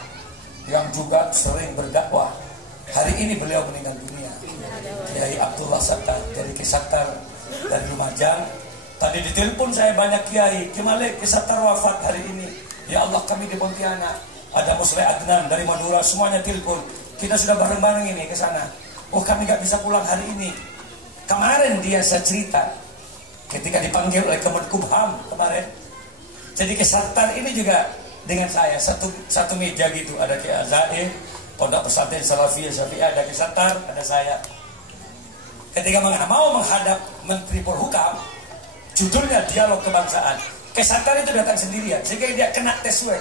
yang juga sering berdakwah. Hari ini beliau meninggal dunia, Kiai Abdullah Sattar dari Kisattar dari Lumajang. Tadi ditelepon saya banyak kiai, Kimalik Kisattar wafat hari ini. Ya Allah, kami di Pontianak, ada Musle Adnan dari Madura, semuanya telepon. Kita sudah bareng-bareng ini ke sana. Oh, kami gak bisa pulang hari ini. Kemarin dia saya cerita ketika dipanggil oleh Kemenkumham kemarin. Jadi Kisattar ini juga dengan saya satu meja gitu, ada Kiai Azaim, Pondok Pesantren Salafiyah Syafi'iyah, ada Kisattar, ada saya. Ketika mau menghadap Menteri Polhukam, judulnya dialog kebangsaan, Kisattar itu datang sendirian sehingga dia kena tes swab.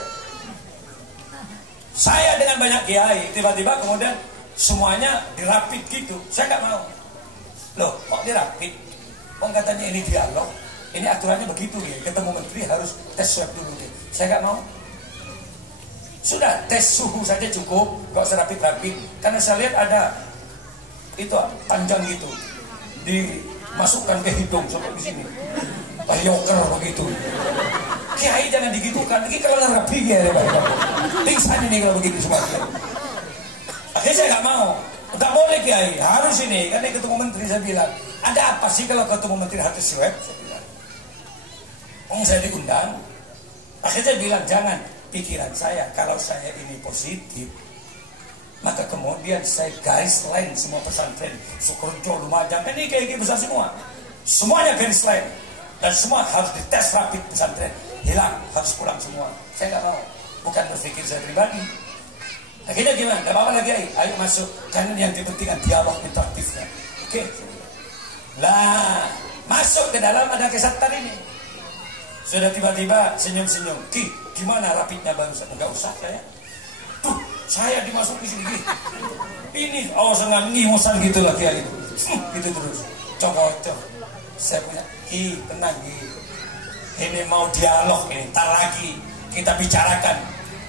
Saya dengan banyak kiai, tiba-tiba kemudian semuanya dirapit gitu. Saya nggak mau. Loh, kok dirapit? Kok katanya ini dialog, ini aturannya begitu ya. Ketemu menteri harus tes swab dulu deh. Saya nggak mau. Sudah tes suhu saja cukup, nggak usah rapit-rapit. Karena saya lihat ada itu panjang gitu, dimasukkan ke hidung sampai di sini. Yoker begitu. Kiai jangan digitukan. Ini kalau rapi ya, pingsan ini kalau begitu semuanya. Akhirnya saya nggak mau. Nggak boleh Kiai, harus ini. Karena ketemu menteri saya bilang, ada apa sih kalau ketemu menteri harus swab? Saya bilang, saya diundang. Akhirnya saya bilang, jangan. Pikiran saya, kalau saya ini positif, maka kemudian saya garis lain semua pesantren Sukorejo, Lumajang, ini kayak besar semua, semuanya garis lain, dan semua harus dites rapid pesantren, hilang, harus pulang semua. Saya nggak mau, bukan berpikir saya pribadi. Akhirnya gimana? Gak apa-apa lagi, ayo masuk. Karena yang dipentingkan dialog interaktifnya. Oke, lah masuk ke dalam ada Kisattar ini. Sudah tiba-tiba senyum-senyum. Ki, gimana rapidnya barusan? Enggak usah saya. Tuh, saya dimasuk di sini. Ini senang ngimusan gitu lah Kiai itu. Gitu terus. Cocok. Saya punya Ki, tenang Ki. Ini mau dialog ini. Ntar lagi kita bicarakan.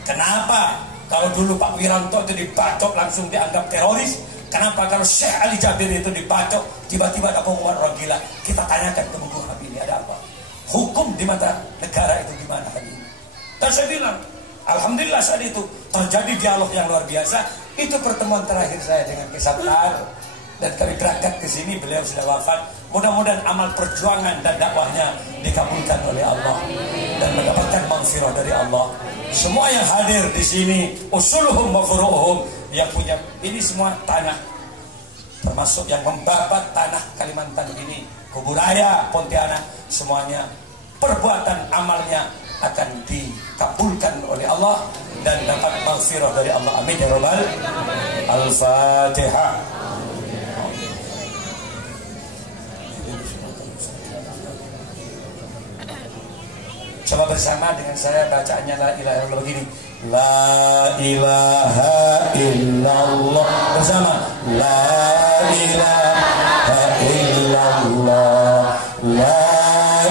Kenapa kalau dulu Pak Wiranto itu dibacok langsung dianggap teroris? Kenapa kalau Syekh Ali Jabir itu dibacok tiba-tiba ada pengumuman orang gila? Kita tanyakan ke Munggu Habib ini ada apa? Hukum di mata negara itu gimana hari ini? Dan saya bilang, alhamdulillah saat itu terjadi dialog yang luar biasa. Itu pertemuan terakhir saya dengan Kisattar. Dan kami berangkat ke sini, beliau sudah wafat. Mudah-mudahan amal perjuangan dan dakwahnya dikabulkan oleh Allah dan mendapatkan maghfirah dari Allah. Semua yang hadir di sini, usuluhum wa furu'uhum, yang punya ini semua tanah, termasuk yang membabat tanah Kalimantan ini, Kuburaya, Pontianak, semuanya perbuatan amalnya akan dikabulkan oleh Allah dan dapat maghfirah dari Allah. Amin ya rabbal. Al-Fatihah. Coba bersama dengan saya bacaannya la ilaha illallah begini. La ilaha illallah. Bersama. La ilaha illallah. La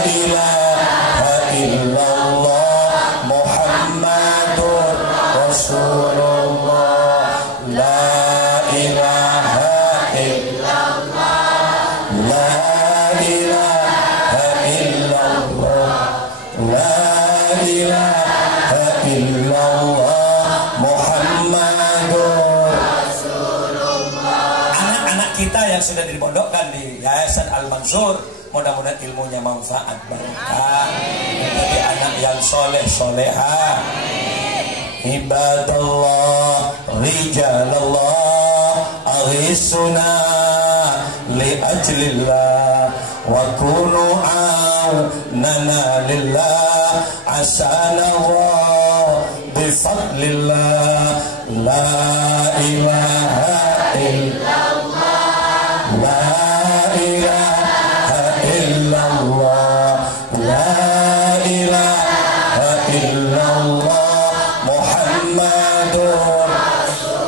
ilaha illallah. Muhammadur Rasulullah. La ilaha illallah. La ilaha illallah. La ilaha illallah Muhammadur Rasulullah. Anak-anak kita yang sudah dipondokkan di Yayasan Al-Mansur, mudah-mudahan ilmunya manfaat barokah, menjadi anak yang soleh solehah. Ibadallah rijalallah aghisuna li ajlillah wa kunu nana lillah asanallah bifadlillah. La ilaha illallah. La ilaha illallah. La ilaha illallah Muhammadur.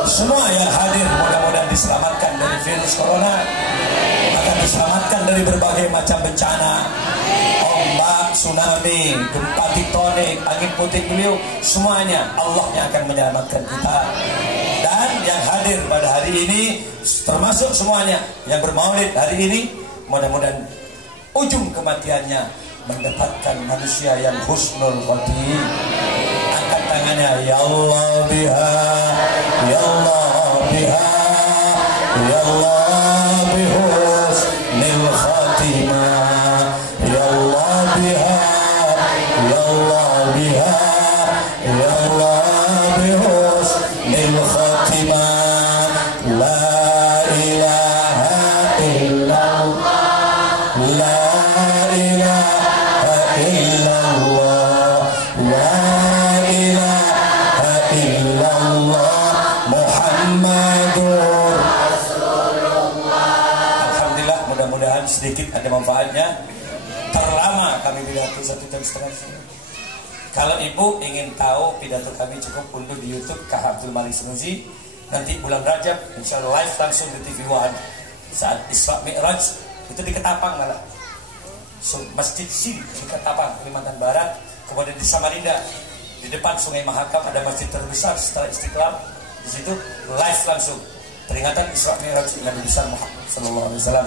Semua yang hadir mudah-mudahan diselamatkan dari virus corona, akan diselamatkan dari berbagai macam bencana, ombak, tsunami, gempa tektonik, angin puting beliung, semuanya Allah yang akan menyelamatkan kita. Dan yang hadir pada hari ini, termasuk semuanya yang bermaulid hari ini, mudah-mudahan ujung kematiannya mendapatkan manusia yang husnul khotimah. Angkat tangannya, ya Allah biha, ya Allah biha, ya Allah bihusnil khotimah, ya Allah biha, ya Allah biha, ya Allah bihusnil khotimah. La ilaha illallah, la ilaha illallah, la ilaha illallah, Muhammadur Rasulullah. Alhamdulillah, mudah-mudahan sedikit ada manfaatnya. Terlama kami pidato 1,5 jam. Kalau ibu ingin tahu pidato kami, cukup unduh di YouTube Kah Abdul Malik Sanusi. Nanti bulan Rajab insya Allah live langsung di TV One saat Isra Mi'raj itu di Ketapang malah. Masjid Sin di Ketapang, Kalimantan Barat. Kemudian di Samarinda di depan Sungai Mahakam ada masjid terbesar setelah Istiqlal. Di situ live langsung peringatan Isra Mi'raj Nabi besar Muhammad sallallahu alaihi wasallam.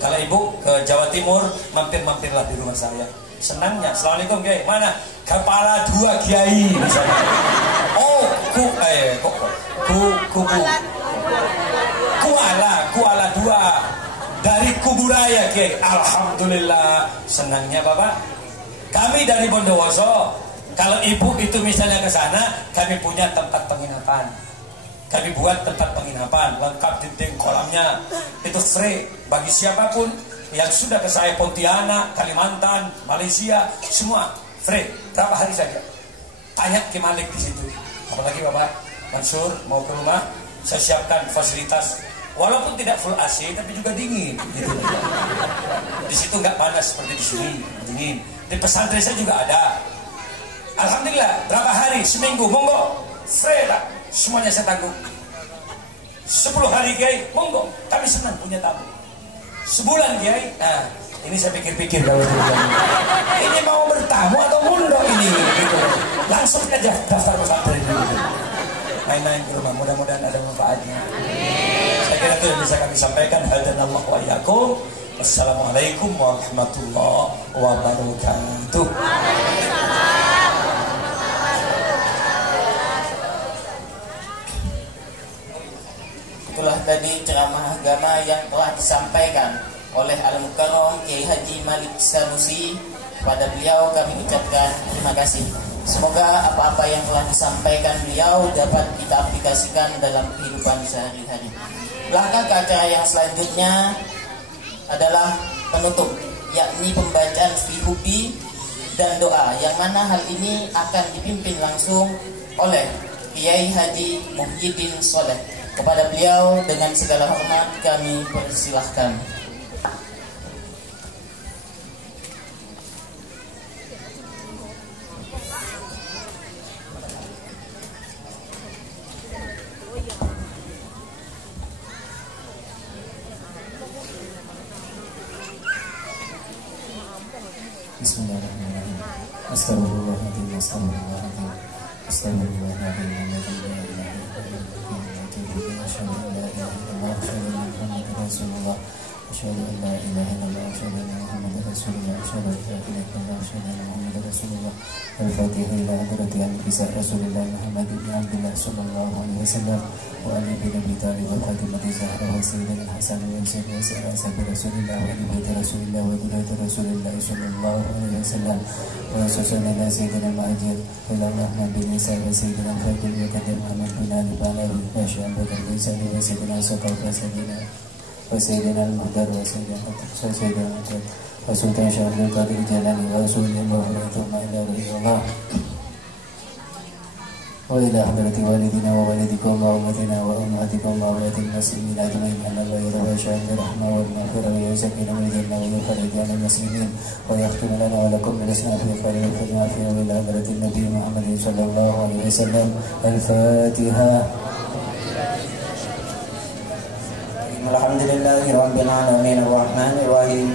Kalau ibu ke Jawa Timur, mampir-mampirlah di rumah saya. Senangnya, assalamualaikum Kiai, mana kepala 2 Kiai misalnya. Oh, Kuala 2 dari Kuburaya Kiai. Alhamdulillah, senangnya Bapak. Kami dari Bondowoso, kalau ibu itu misalnya ke sana, kami punya tempat penginapan. Kami buat tempat penginapan lengkap, dinding kolamnya itu free bagi siapapun yang sudah ke saya, Pontianak, Kalimantan, Malaysia, semua free. Berapa hari saja? Tanya Ki Malik di situ. Apalagi Bapak Mansur mau ke rumah, saya siapkan fasilitas. Walaupun tidak full AC, tapi juga dingin. Gitu. Di situ nggak panas seperti di sini, dingin. Di pesantren saya juga ada. Alhamdulillah, berapa hari? Seminggu, monggo, free lah. Semuanya saya tanggung. 10 hari Kiai, monggo. Kami senang punya tamu. Sebulan Kiai, nah ini saya pikir-pikir kalau ini mau bertamu atau mundur ini, gitu. Langsung aja daftar pesantren gitu. Main-main ke rumah, mudah-mudahan ada manfaatnya. Saya kira itu yang bisa kami sampaikan. Hadanallah wa iyyakum. Wassalamualaikum warahmatullahi wabarakatuh. Itulah tadi ceramah agama yang telah disampaikan oleh Al-Mukarram Kiai Haji Malik Sanusi. Kepada beliau kami ucapkan terima kasih. Semoga apa-apa yang telah disampaikan beliau dapat kita aplikasikan dalam kehidupan sehari-hari. Langkah ke acara yang selanjutnya adalah penutup, yakni pembacaan fihubi dan doa, yang mana hal ini akan dipimpin langsung oleh Kiai Haji Muhyiddin Soleh. Kepada beliau dengan segala hormat kami persilahkan. Bismillahirrahmanirrahim. Astagfirullahaladzim, astagfirullahaladzim, astagfirullahaladzim. أشهد أن لا إله إلا الله، أشهد أن محمدا رسول الله، أشهد أن لا إله إلا الله، أشهد أن محمدا رسول الله. الفاتحة إلى حضرة أنبياء رسول الله محمد بن عبد الله صلى الله عليه وسلم وعلي بن أبي طالب وفاطمة الزهراء وسيدنا الحسن والحسين وسائر أصحاب رسول الله وآل بيت رسول الله وذرية رسول الله صلى الله عليه وسلم وخصوصا إلى سيدنا المأجر إلى الرحمن بن عيسى وسيدنا الفاتح وكتب محمد بن علي بن باشا بكر بن سعد وسيدنا سقط وسيدنا المهدر وسيدنا المهدر وسلطان شهر القادر الجلالي ورسول الله ثم إلى رضي الله وإلى حضرة والدنا ووالدكم وأمتنا وأمهاتكم وأولاد المسلمين أجمعين أن الله يتباشى بالرحمة والمغفرة ويسكن ويجعلنا ويخرج عن المسلمين ويختم لنا ولكم بالإسلام في خير وفي العافية وإلى حضرة النبي محمد صلى الله عليه وسلم. الفاتحة. الحمد لله رب العالمين الرحمن الرحيم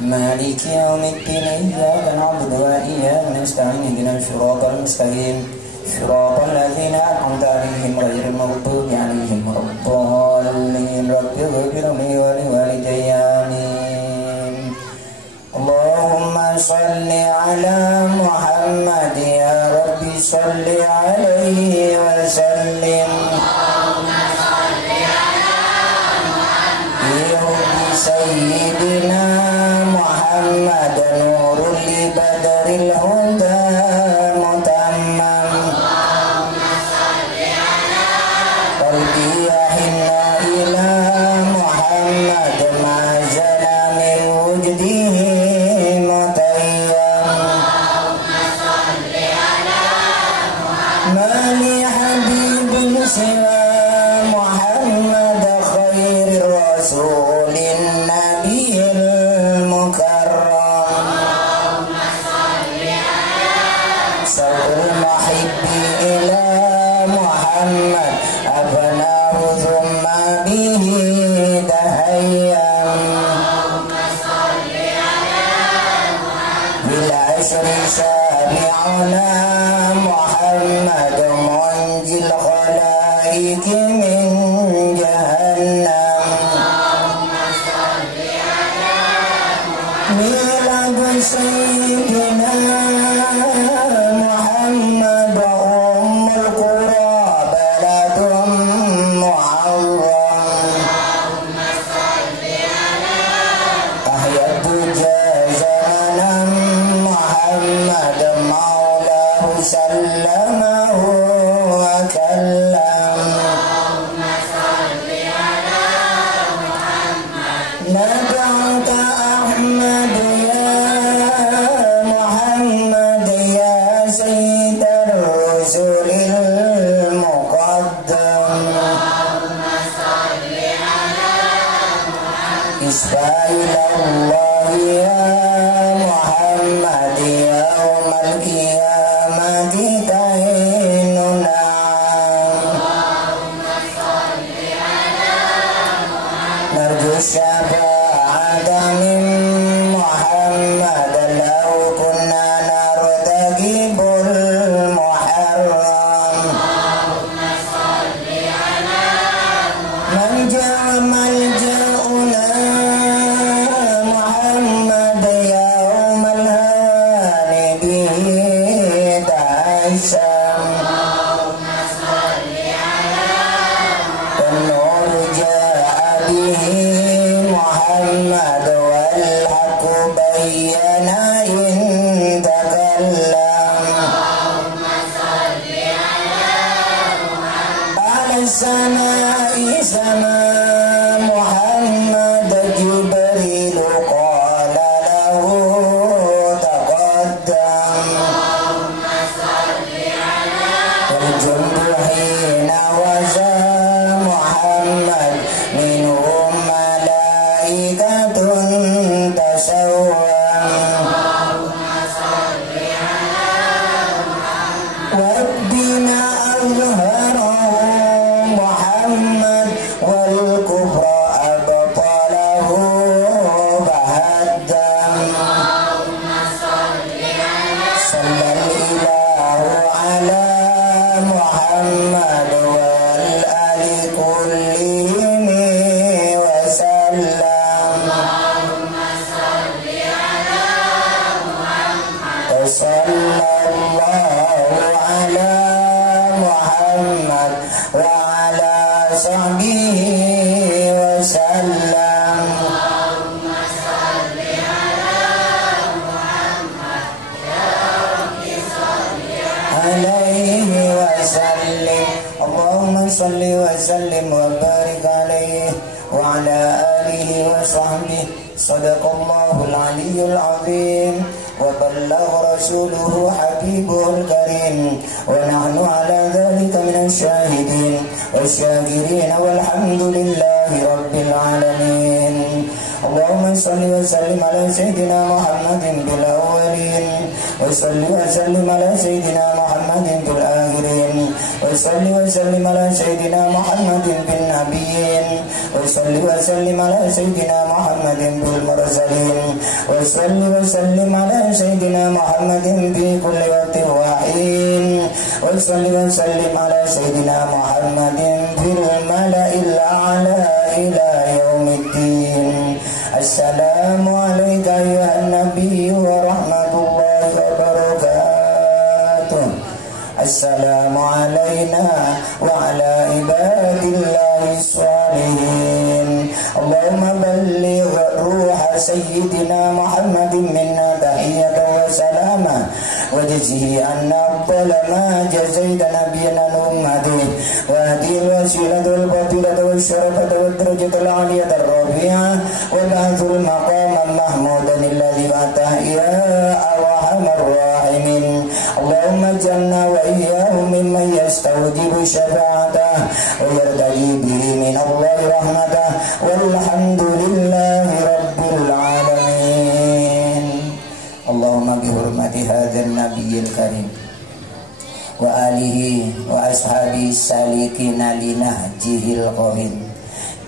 مالك يوم الدين إياك نعبد وإياك نستعين اهدنا الصراط المستقيم صراط الذين أنعمت عليهم غير المغضوب عليهم ولا الضالين رب اغفر لي ولوالدي آمين. اللهم صل على محمد يا رب صل عليه وسلم. سيدنا محمد نور لبدر الهدى متمم. قلبي يحن إلى محمد ما زال من وجده متيم. ما لي حبيب سوى محمد خير الرسول النبي المكرم. صوت المحب إلى محمد أبناه ثم به تهيم. بالعشر شابعنا محمد منجي الخلائق من جهنم. ميلاد سيدنا محمد أم القرى بلد معظم. أحيا الدجى زمنا محمد مولاه سلمه وكلم. ندعوك أحمد يا محمد يا سيد الرسل المقدم. اشفع إلى الله يا محمد يوم القيامة تعين نعم. نرجو الشفاعة من محمد لو كنا نرتكب المحرم. ملجأنا محمد يوم الهوان به تعشم. النور جاء به محمد والحق بين إن تكلم. على السماء سما محمد جبريل قال له تقدم. الجند حين وجى محمد منهم ملائكة تسوم. والدين أظهره محمد والكفر أبطله فهدم. صلى الإله على محمد والآل كلهم وسلم. صلى الله على محمد وعلى صحبه وسلم. عليه وسلم. اللهم صل وسلم وبارك عليه وعلى آله وصحبه. صدق الله العلي العظيم وبلغ رسوله حبيبه الكريم ونحن على ذلك من الشاهدين والشاكرين والحمد لله رب العالمين. اللهم صل وسلم على سيدنا محمد بالأولين وصل وسلم على سيدنا محمد بالآخرين. وصل وسلم على سيدنا محمد بالنبيين وصل وسلم على سيدنا محمد بالمرسلين وصل وسلم على سيدنا محمد في كل وقت وحين وصل وسلم على سيدنا محمد في الملأ الأعلى إلى يوم الدين. السلام عليك أيها النبي ورحمة الله وبركاته. السلام علينا وعلى عباد الله الصالحين. اللهم بلغ روح سيدنا محمد منا تحية وسلاما وجزه عنا أفضل ما جزيت نبينا أمته وهذه الوسيلة والفضيلة والشرفة والدرجة العالية الرفيعة وبعث المقام محمودا الذي بعثه يا أرحم الراحمين. اللهم اجعلنا وإياهم ممن يستوجب شفاعته ويرتجي به من الله رحمته والحمد لله رب العالمين. اللهم بحرمة هذا النبي الكريم وآله وأصحابه السالكين لنهجه القويم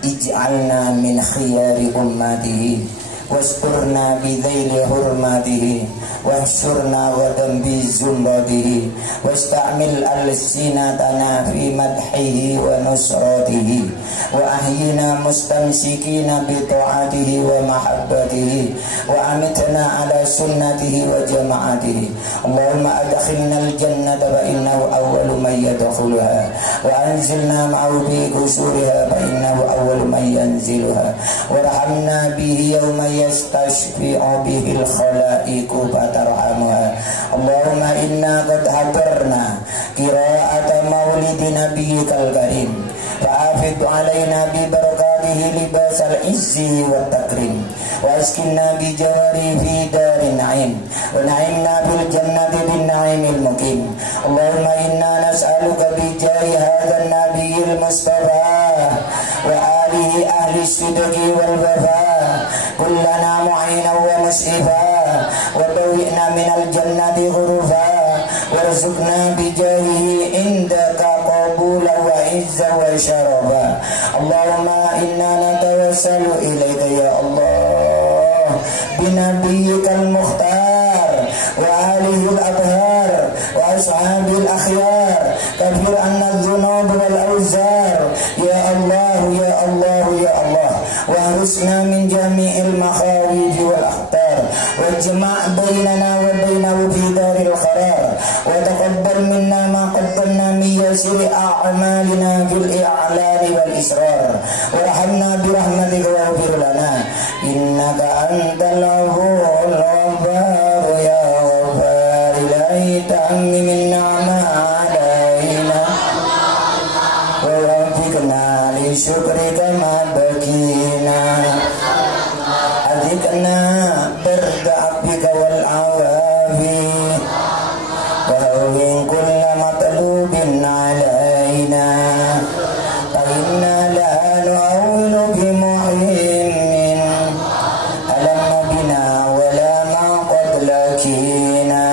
اجعلنا من خيار أمته واسترنا بذيل حرماته واحشرنا غدا بزمرته واستعمل ألسنتنا في مدحه ونصرته وأحينا مستمسكين بطاعته ومحبته وأمتنا على سنته وجماعته. اللهم أدخلنا الجنة فإنه أول من يدخلها وأنزلنا معه في قصورها فإنه أول من ينزلها وارحمنا به يوم يستشفع به الخلائق فترحمها. اللهم إنا قد حضرنا قراءة مولد نبيك الكريم فأفض علينا ببركاته لباس العز والتكريم وأسكننا بجواره في دار النعيم ونعمنا بالجنة بالنعيم المقيم. اللهم إنا نسألك بجاه هذا النبي المصطفى وآله أهل الصدق والوفاء كلنا معينا ومشرفا وبوئنا من الجنة غرفا وارزقنا بجاهه عندك قبولا وعزا وشرفا. اللهم إنا نتوسل إليك يا الله بنبيك المختار وآله الأطهار وأصحاب الأخيار كفر عنا الذنوب والأوزار يا الله يا الله يا الله واحرسنا من جميع المخاوف والأخطار واجمع بيننا وبينه في دار القرار وتقبل منا ما قدمنا من يسير أعمالنا في الإعلان والإسرار وارحمنا برحمتك واغفر لنا إنك أنت الغفور الغفار يا غفار إلهي تأمم النعمة علينا ووفقنا لشكرك ما بكينا أذقنا برد عفوك والعوافي وهون كل مطلوب علينا فإنا لا نعول بمحيم ألم بنا ولا ما قد لكينا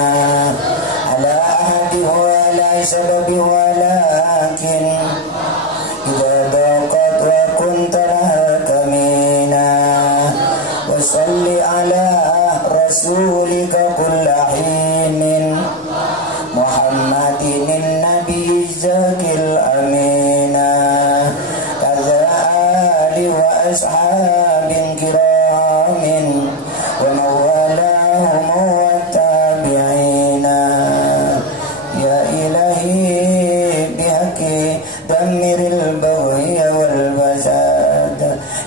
على أحد ولا سبب ولكن إذا ضاقت وكنت لها كمينا وصل على رسولك كل حين محمد النبي الزكي الأمين كذا آل وأصحاب كرام ومن والاهم والتابعين. يا إلهي بحق دمر البغي والفساد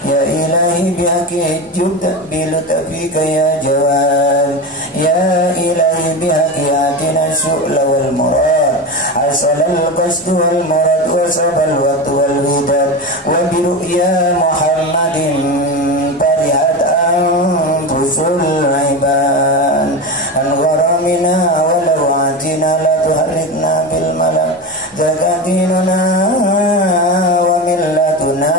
يا إلهي بحق جد بلطفك يا جواد يا إلهي بحق آتنا السؤل والمراد حصل القصد والمراد وصب الوقت والوداد وبرؤيا محمد فرحت أنفس العباد الغرامنا ولو عاتنا لا تحركنا بالملك ذاك ديننا وملتنا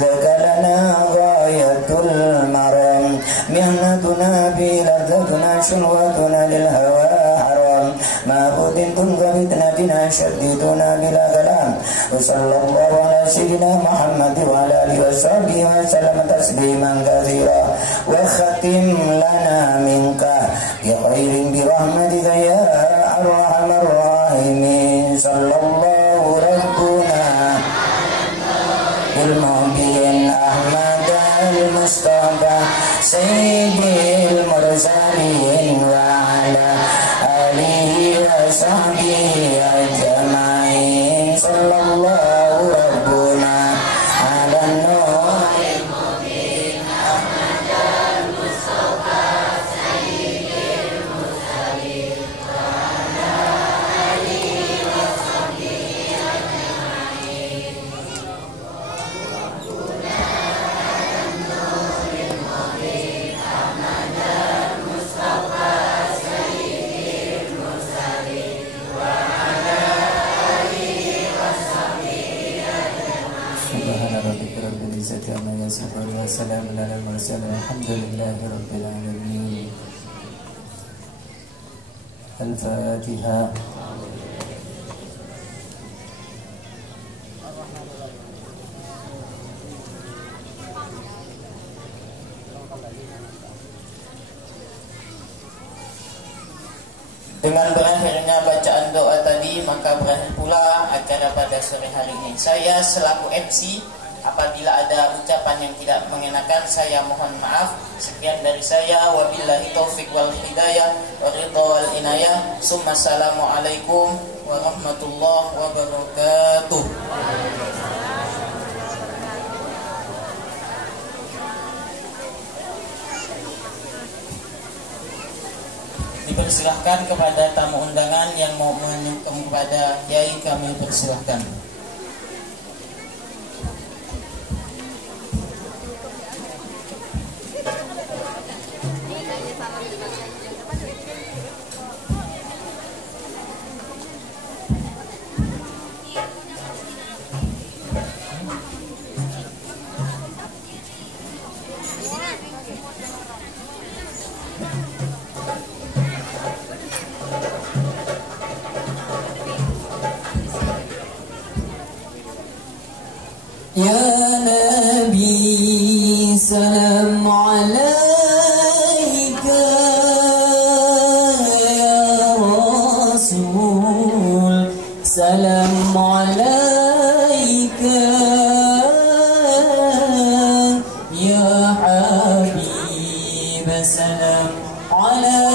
ذاك لنا غاية المرام مهنتنا بلذتنا شلوتنا للهوى حرام ما فتنتم كفتنة آياتنا شددنا بلا كلام وصلى الله على سيدنا محمد وعلى آله وصحبه وسلم تسليما كثيرا وختم لنا منك بخير برحمتك يا أرحم الراحمين صلى الله ربنا بالمبين أحمد المصطفى سيد المرسلين وعلى آله وصحبه أجمعين صلى الله ربنا على النور المبين أحمد المصطفى سيد المرسلين وعلى آله وصحبه أجمعين والسلام على المرسلين الحمد لله رب العالمين. الفاتحة. Dengan berakhirnya bacaan doa tadi, maka berakhir pula acara pada sore hari ini. Saya selaku MC, apabila ada ucapan yang tidak mengenakan, saya mohon maaf. Sekian dari saya, wabillahi taufik wal hidayah wa ridha wal inayah. Assalamualaikum warahmatullahi wabarakatuh. Dipersilahkan kepada tamu undangan yang mau menyumbang kepada Yai, kami persilahkan. Ya Nabi, salam alaika. Ya Rasul, salam alaika. Ya Habib, salam alaika.